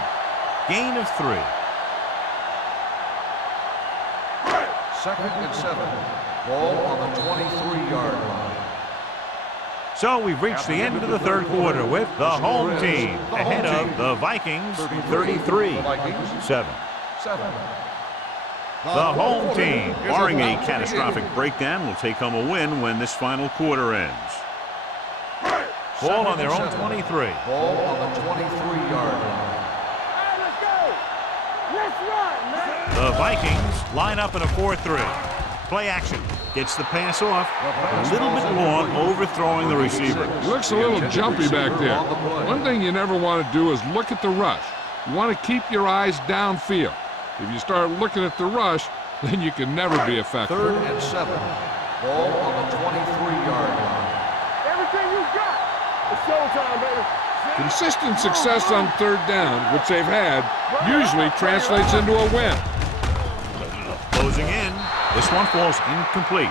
Gain of 3. 2nd and 7. Ball on the 23-yard line. So we've reached the end of the third quarter with the home team ahead of the Vikings 33-7. 7. The home team, barring a catastrophic breakdown, will take home a win when this final quarter ends. Ball on their own 23. Ball on the 23-yard line. Let's go. Let's run, man. The Vikings line up in a 4-3. Play action. Gets the pass off. A little bit long, overthrowing the receiver. He looks a little jumpy back there. One thing you never want to do is look at the rush. You want to keep your eyes downfield. If you start looking at the rush, then you can never be effective. 3rd and 7. Ball on the 23-yard line. Everything you got. It's showtime, baby. Consistent success on 3rd down, which they've had, usually translates into a win. Closing in. This one falls incomplete.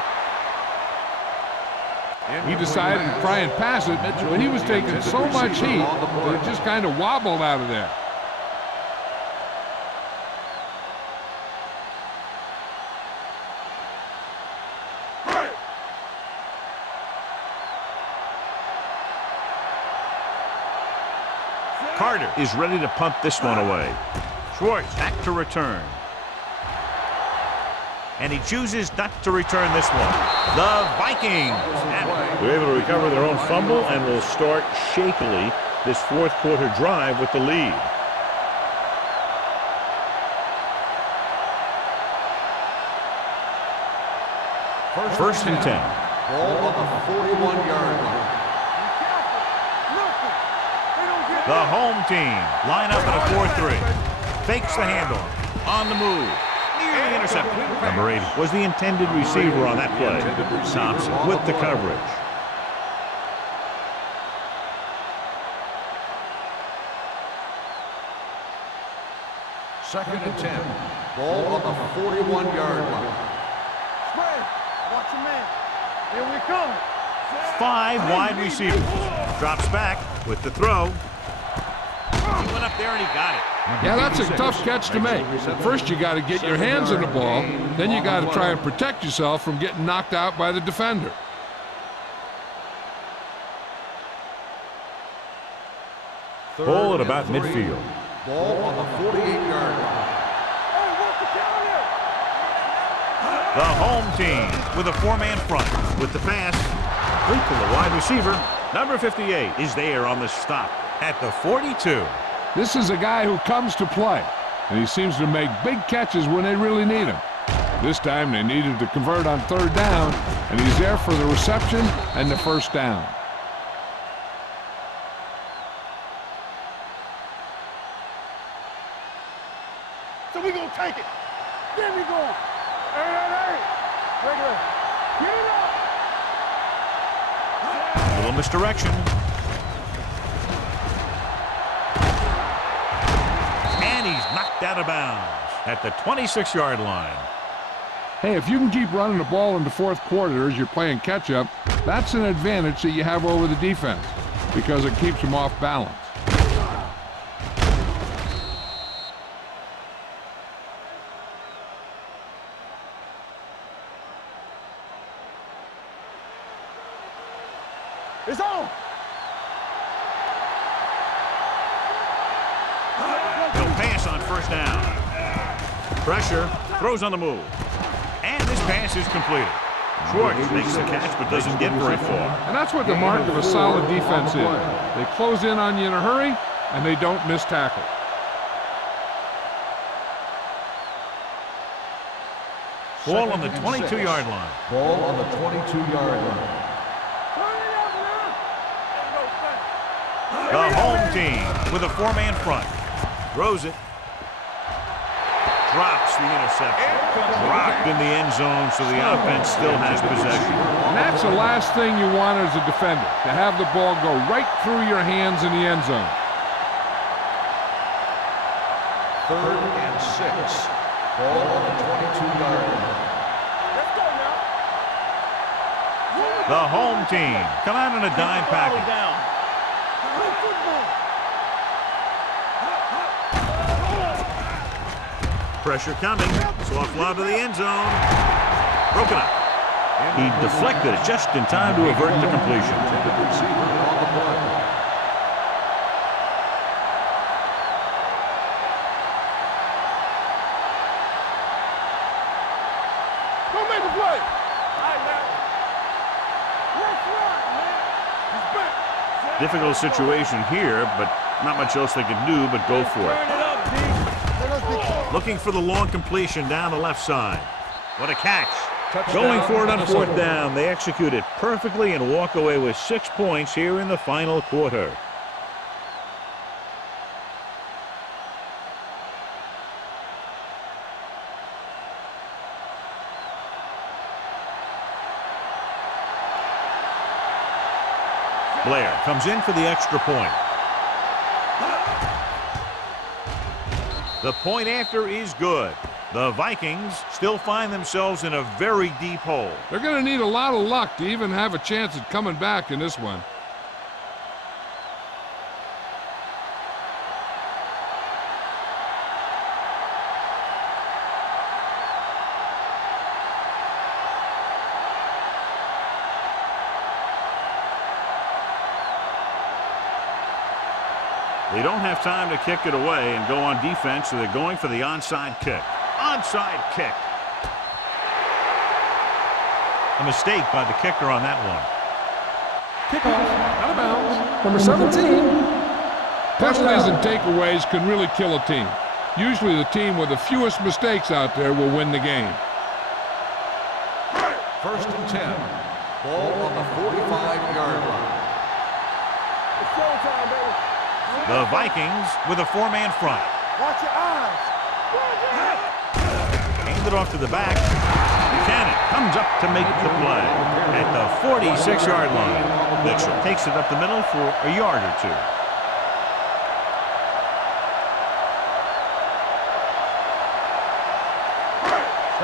He decided to try and pass it, but he was taking so much heat that it just kind of wobbled out of there. Carter is ready to punt this one away. Schwartz back to return. And he chooses not to return this one. The Vikings. They're able to recover their own fumble and will start shakily this fourth quarter drive with the lead. First and 10. Ball on the 41-yard line. The home team line up in a 4-3. Fakes the handoff. On the move. Near And the interception. Number 80 was the intended receiver on that play. Thompson with the coverage. Second and 10. Ball on the 41-yard line. Spread. Watch your man. Here we come. 5 wide receivers. Drops back with the throw. He went up there and he got it. Yeah, that's a tough catch to make. First, you got to get your hands on the ball. Then you got to try and protect yourself from getting knocked out by the defender. Ball at about midfield. Ball on the 48-yard line. Hey, what's the counter? The home team with a 4-man front. With the pass, complete to the wide receiver. Number 58 is there on the stop at the 42. This is a guy who comes to play, and he seems to make big catches when they really need him. This time they needed to convert on 3rd down, and he's there for the reception and the 1st down. So we gonna take it. Then we go. Hey. Regular. Get it up. A little misdirection. And he's knocked out of bounds at the 26-yard line. Hey, if you can keep running the ball in the 4th quarter as you're playing catch-up, that's an advantage that you have over the defense because it keeps them off balance. It's on. He'll pass on 1st down. Pressure, throws on the move. And this pass is completed. Schwartz makes the catch but doesn't get very far. And that's what the mark of a solid defense is. They close in on you in a hurry, and they don't miss tackle. Ball on the 22-yard line. Ball on the 22-yard line. The home team with a 4-man front. Throws it. Drops the interception. Dropped in the end zone, so the offense still has possession. And that's the last thing you want as a defender, to have the ball go right through your hands in the end zone. 3rd and 6. Ball on the 22-yard line. Let's go now. The home team come out in a dime package. Pressure coming. Soft lob to the end zone. Broken up. He deflected it just in time to avert the completion. Go make a play. All right, man. Let's run, man. He's back. Difficult situation here, but not much else they can do but go for it. Turn it up, D. Let us be close. Looking for the long completion down the left side. What a catch. Touchdown, Going for it on Minnesota. 4th down. They execute it perfectly and walk away with 6 points here in the final quarter. Blair comes in for the extra point. The point after is good. The Vikings still find themselves in a very deep hole. They're going to need a lot of luck to even have a chance at coming back in this one. They don't have time to kick it away and go on defense, so they're going for the onside kick. Onside kick. A mistake by the kicker on that one. Kickoff, out of bounds, number 17. Penalties and takeaways can really kill a team. Usually the team with the fewest mistakes out there will win the game. 1st and 10. Ball on the 45-yard line. It's showtime, baby. The Vikings with a 4-man front. Watch your eyes. And hand it off to the back. Buchanan comes up to make the play at the 46-yard line. Mitchell takes it up the middle for a yard or two.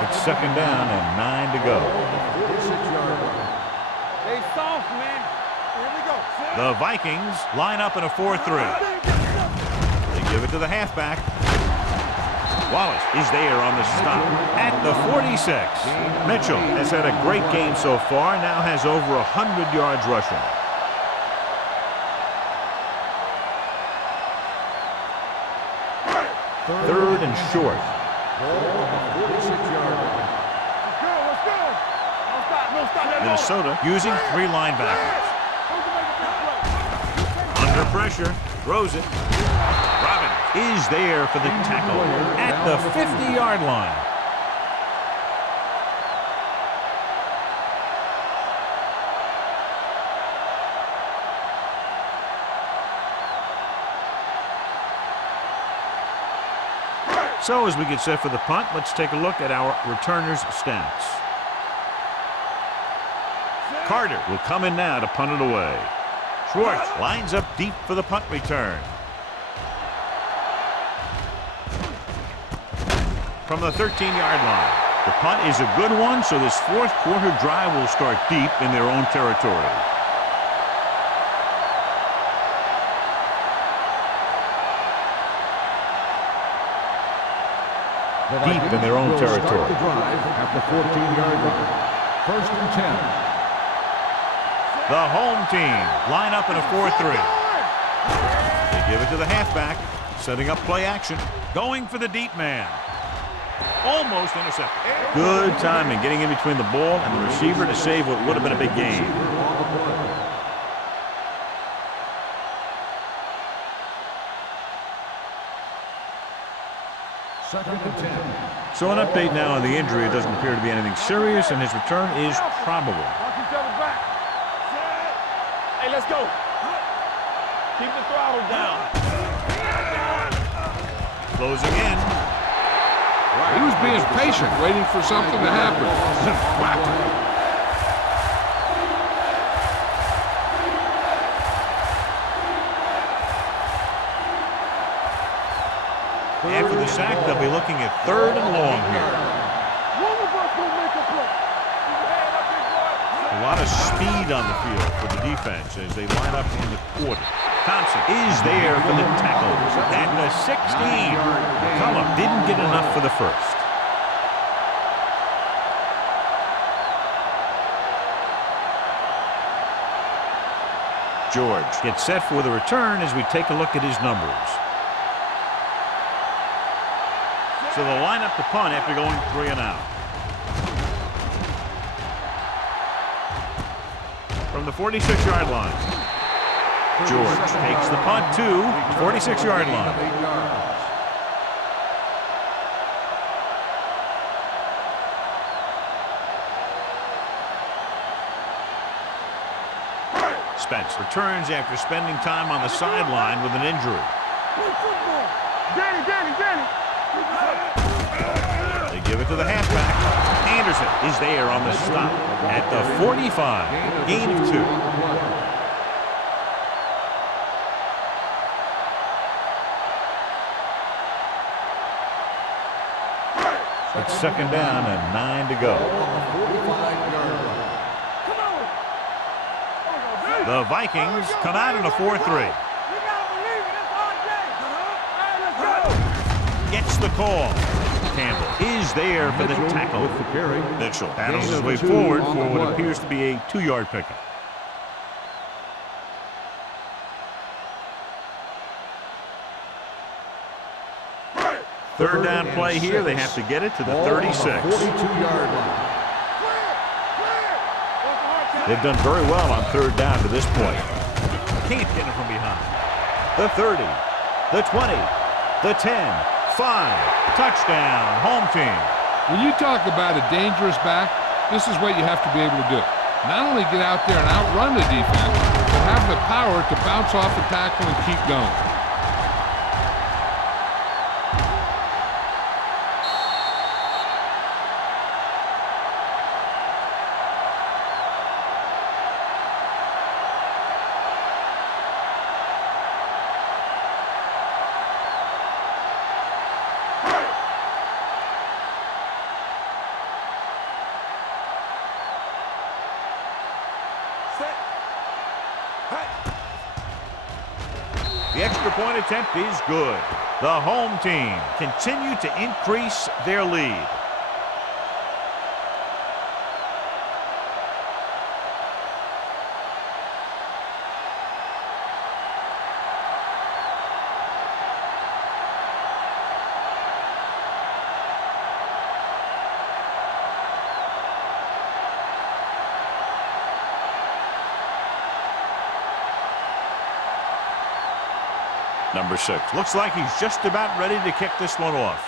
It's second down and 9 to go. Stay soft, man. Here we go. The Vikings line up in a 4-3. They give it to the halfback. Wallace is there on the stop at the 46. Mitchell has had a great game so far, now has over 100 yards rushing. Third and short. Minnesota using 3 linebackers. Under pressure, throws it. Robbins is there for the tackle at the 50-yard line. So as we get set for the punt, let's take a look at our returners' stats. Carter will come in now to punt it away. Schwartz lines up deep for the punt return. From the 13-yard line. The punt is a good one, so this fourth quarter drive will start deep in their own territory. Deep in their own territory. The drive at the 14-yard line. First and 10. The home team line up in a 4-3. They give it to the halfback, setting up play action, going for the deep man. Almost intercepted. Good timing, getting in between the ball and the receiver to save what would have been a big game. Second and 10. So an update now on the injury. It doesn't appear to be anything serious, and his return is probable. Hey, let's go. Keep the throttle down. Closing in. He was being patient, waiting for something to happen. After the sack, they'll be looking at 3rd and long here. A lot of speed on the field for the defense as they line up in the quarter. Thompson is there for the tackle at the 16. McCullum didn't get enough for the first. George gets set for the return as we take a look at his numbers. So they'll line up the punt after going 3 and out. From the 46-yard line. George takes the punt to the 46-yard line. Spence returns after spending time on the sideline with an injury. Danny. They give it to the halfback. Anderson is there on the stop at the 45. Gain of 2. It's second down and 9 to go. The Vikings come out in a 4-3. Gets the call. Campbell is there for the tackle. Mitchell battles his way forward for what appears to be a 2-yard pickup. Third down play here. They have to get it to the 36. 42-yard line. They've done very well on third down to this point. Can't get it from behind. The 30, the 20, the 10, 5. Touchdown, home team. When you talk about a dangerous back, this is what you have to be able to do. Not only get out there and outrun the defense, but have the power to bounce off the tackle and keep going. The extra point attempt is good. The home team continue to increase their lead. Number 6. Looks like he's just about ready to kick this one off.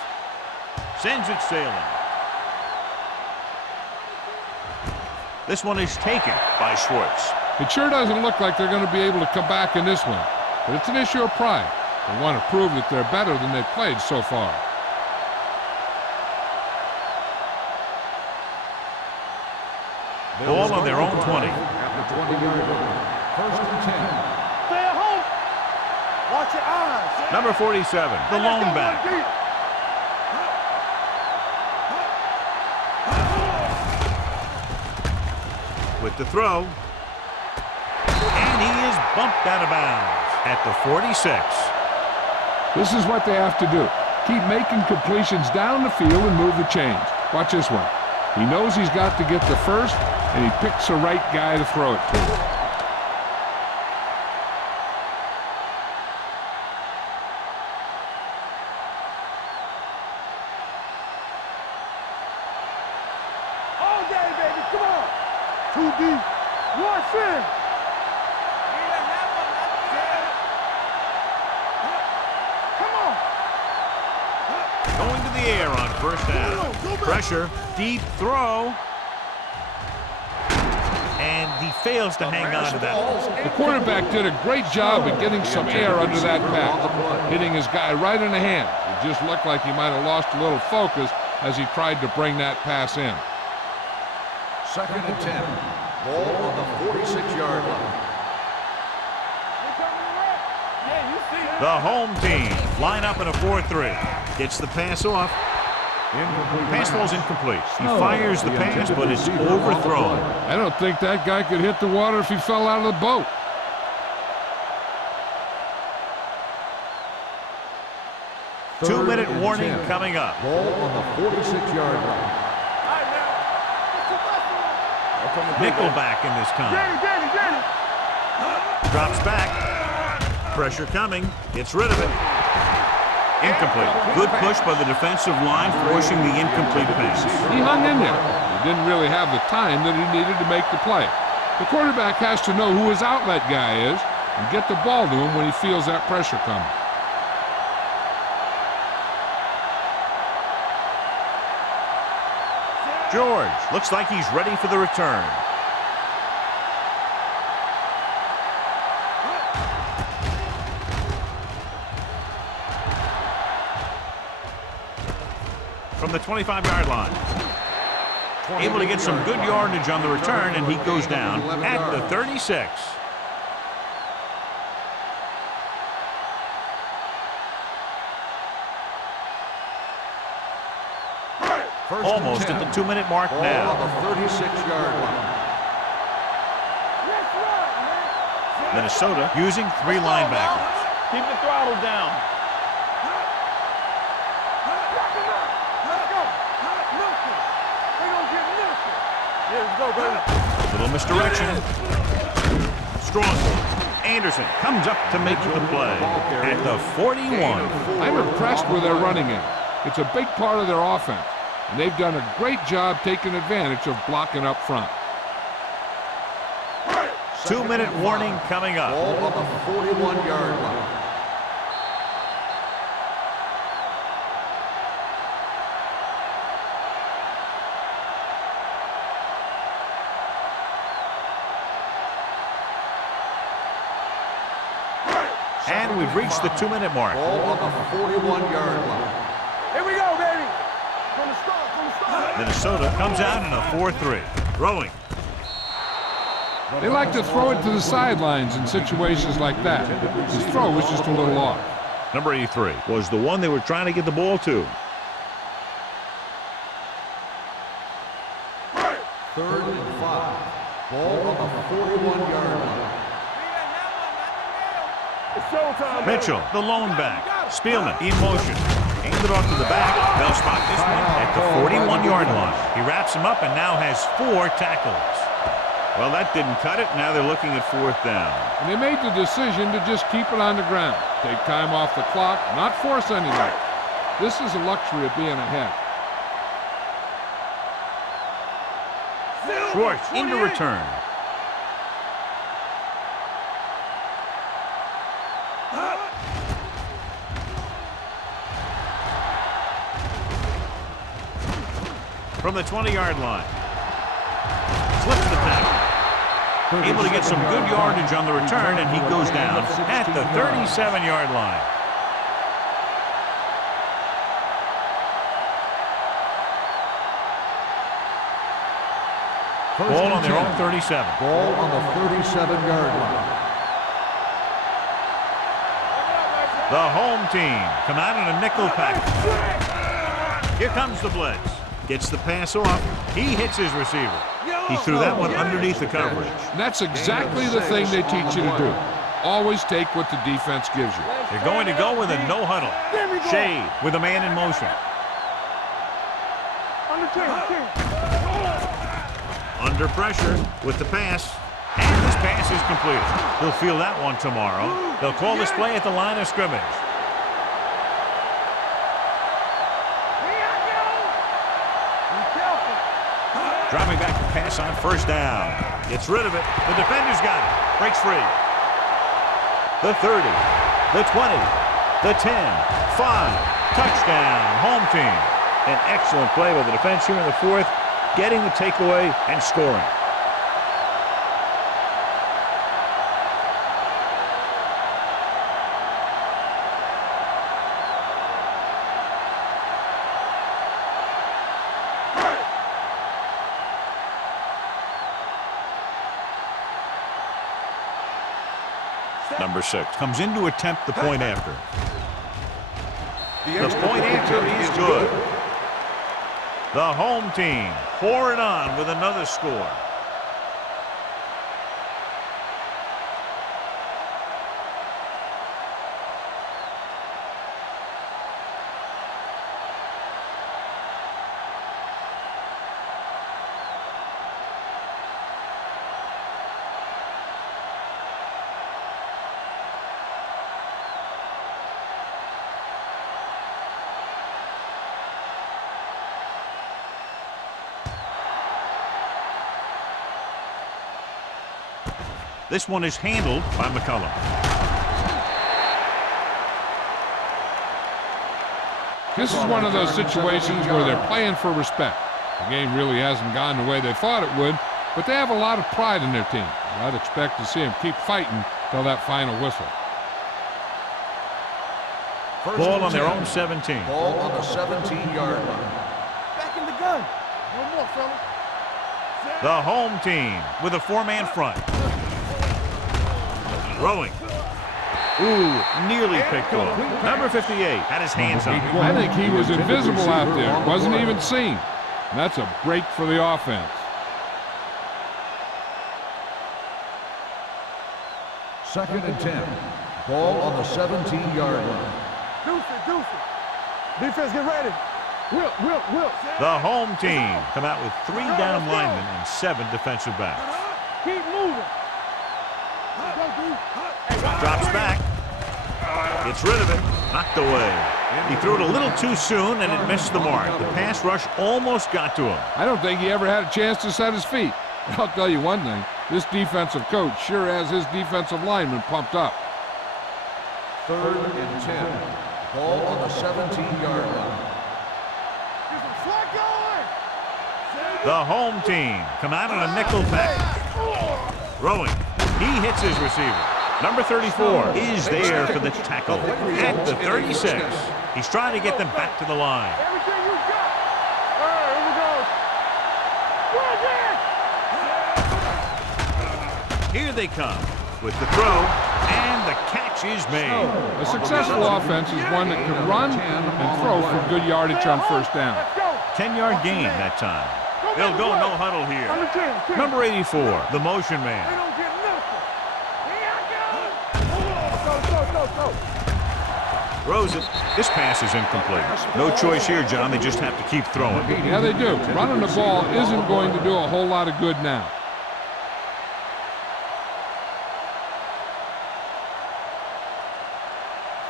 Sends it sailing. This one is taken by Schwartz. It sure doesn't look like they're going to be able to come back in this one, but it's an issue of pride. They want to prove that they're better than they've played so far. Ball on their own 20. At the 20-yard line. First and 10. Stay at home. Watch your eyes. Number 47, the lone back. With the throw. And he is bumped out of bounds at the 46. This is what they have to do. Keep making completions down the field and move the chains. Watch this one. He knows he's got to get the first, and he picks the right guy to throw it to. Too deep. Watch in. Come on. Going to the air on first down. Pressure, deep throw. And he fails to hang on to that one. The quarterback did a great job of getting some air under that pass, hitting his guy right in the hand. It just looked like he might have lost a little focus as he tried to bring that pass in. Second and 10. Ball on the 46-yard line. The home team line up in a 4-3. Gets the pass off. Pass falls incomplete. He fires the pass, but it's overthrown. I don't think that guy could hit the water if he fell out of the boat. Two-minute warning coming up. Ball on the 46-yard line. Nickelback in this time. Drops back. Pressure coming. Gets rid of it. Incomplete. Good push by the defensive line, forcing the incomplete pass. He hung in there. He didn't really have the time that he needed to make the play. The quarterback has to know who his outlet guy is and get the ball to him when he feels that pressure coming. George looks like he's ready for the return. From the 25-yard line. Able to get some good yardage on the return, and he goes down at the 36. Almost at the 2-minute mark now. On the 36-yard line. Minnesota using 3 linebackers. Keep the throttle down. Let's go, baby. Little misdirection. Strong. Anderson comes up to make the play at the 41. I'm impressed with their running game. It's a big part of their offense, and they've done a great job taking advantage of blocking up front. 2-minute warning coming up. Ball on the 41-yard line. And we've reached the 2-minute mark. Ball on the 41-yard line. Here we go, baby. From the start. Minnesota comes out in a 4-3. Throwing. They like to throw it to the sidelines in situations like that. His throw was just a little off. Number 83 was the one they were trying to get the ball to. Third and 5. Ball on the 41-yard line. It's showtime, Mitchell, the lone back. Spielman in motion. Aimed it off to the back. They'll spot this one at the 41-yard line. He wraps him up and now has 4 tackles. Well, that didn't cut it. Now they're looking at 4th down. And they made the decision to just keep it on the ground. Take time off the clock, not force anything. This is a luxury of being ahead. Schwartz into return. From the 20-yard line. Slips the tackle. Able to get some good yardage on the return, and he goes down at the 37-yard line. Ball on their own 37. Ball on the 37-yard line. The home team come out in a nickel package. Here comes the blitz. Gets the pass off. He hits his receiver. He threw that one underneath the coverage. And that's exactly the thing they teach you to do. Always take what the defense gives you. They're going to go with a no huddle. Shade with a man in motion. Under pressure with the pass. And this pass is completed. He'll feel that one tomorrow. They'll call this play at the line of scrimmage. Dropping back to pass on 1st down. Gets rid of it. The defender's got it. Breaks free. The 30. The 20. The 10. 5. Touchdown. Home team. An excellent play by the defense here in the 4th. Getting the takeaway and scoring. Number 6 comes in to attempt the point after. The point after is good. The home team pouring on with another score. This one is handled by McCullum. This is one of those situations where they're playing for respect. The game really hasn't gone the way they thought it would, but they have a lot of pride in their team. I'd expect to see them keep fighting till that final whistle. Ball on their own 17. Ball on the 17-yard line. Back in the gun. No more, fella. The home team with a 4-man front. Throwing. Ooh, nearly picked off. Number 58 had his hands on it. I think he was invisible out there. Wasn't even seen. And that's a break for the offense. Second and 10. Ball on the 17-yard line. Deuce it. Defense, get ready. Will. The home team come out with 3 down linemen and 7 defensive backs. Keep moving. Drops back. Gets rid of it. Knocked away. He threw it a little too soon and it missed the mark. The pass rush almost got to him. I don't think he ever had a chance to set his feet. I'll tell you one thing. This defensive coach sure has his defensive lineman pumped up. Third and 10. Ball on the 17-yard line. The home team come out on a nickel package. Throwing. He hits his receiver. Number 34 is there for the tackle at the 36. He's trying to get them back to the line. Everything you got. All right, here we go. Here they come with the throw, and the catch is made. A successful offense is one that can run and throw for good yardage on 1st down. 10-yard gain that time. They'll go no huddle here. Number 10. Number 84, the motion They man. don't get nothing. Here I go. Throws it. This pass is incomplete. No choice here, John. They just have to keep throwing. Yeah, they do. Running the ball isn't going to do a whole lot of good now.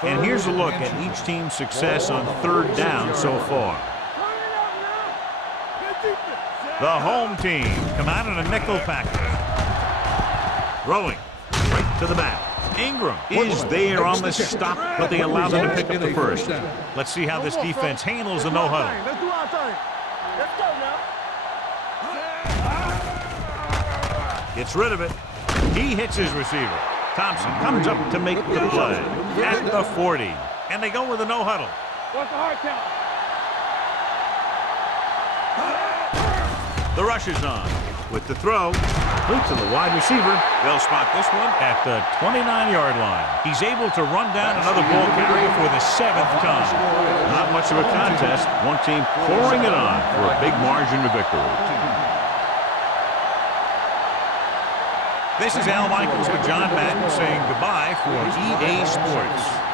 And here's a look at each team's success on third down so far. The home team come out in a nickel package. Throwing right to the back. Ingram is there on the stop, but they allow them to pick up the first. Let's see how this defense handles the no-huddle. Let's do our thing. Let's go now. Gets rid of it. He hits his receiver. Thompson comes up to make the play at the 40. And they go with a no-huddle. What's the hard count? The rush is on. With the throw, complete to the wide receiver. They'll spot this one at the 29-yard line. He's able to run down another ball carrier for the 7th time. Not much of a contest. One team pouring it on for a big margin of victory. This is Al Michaels with John Madden saying goodbye for EA Sports.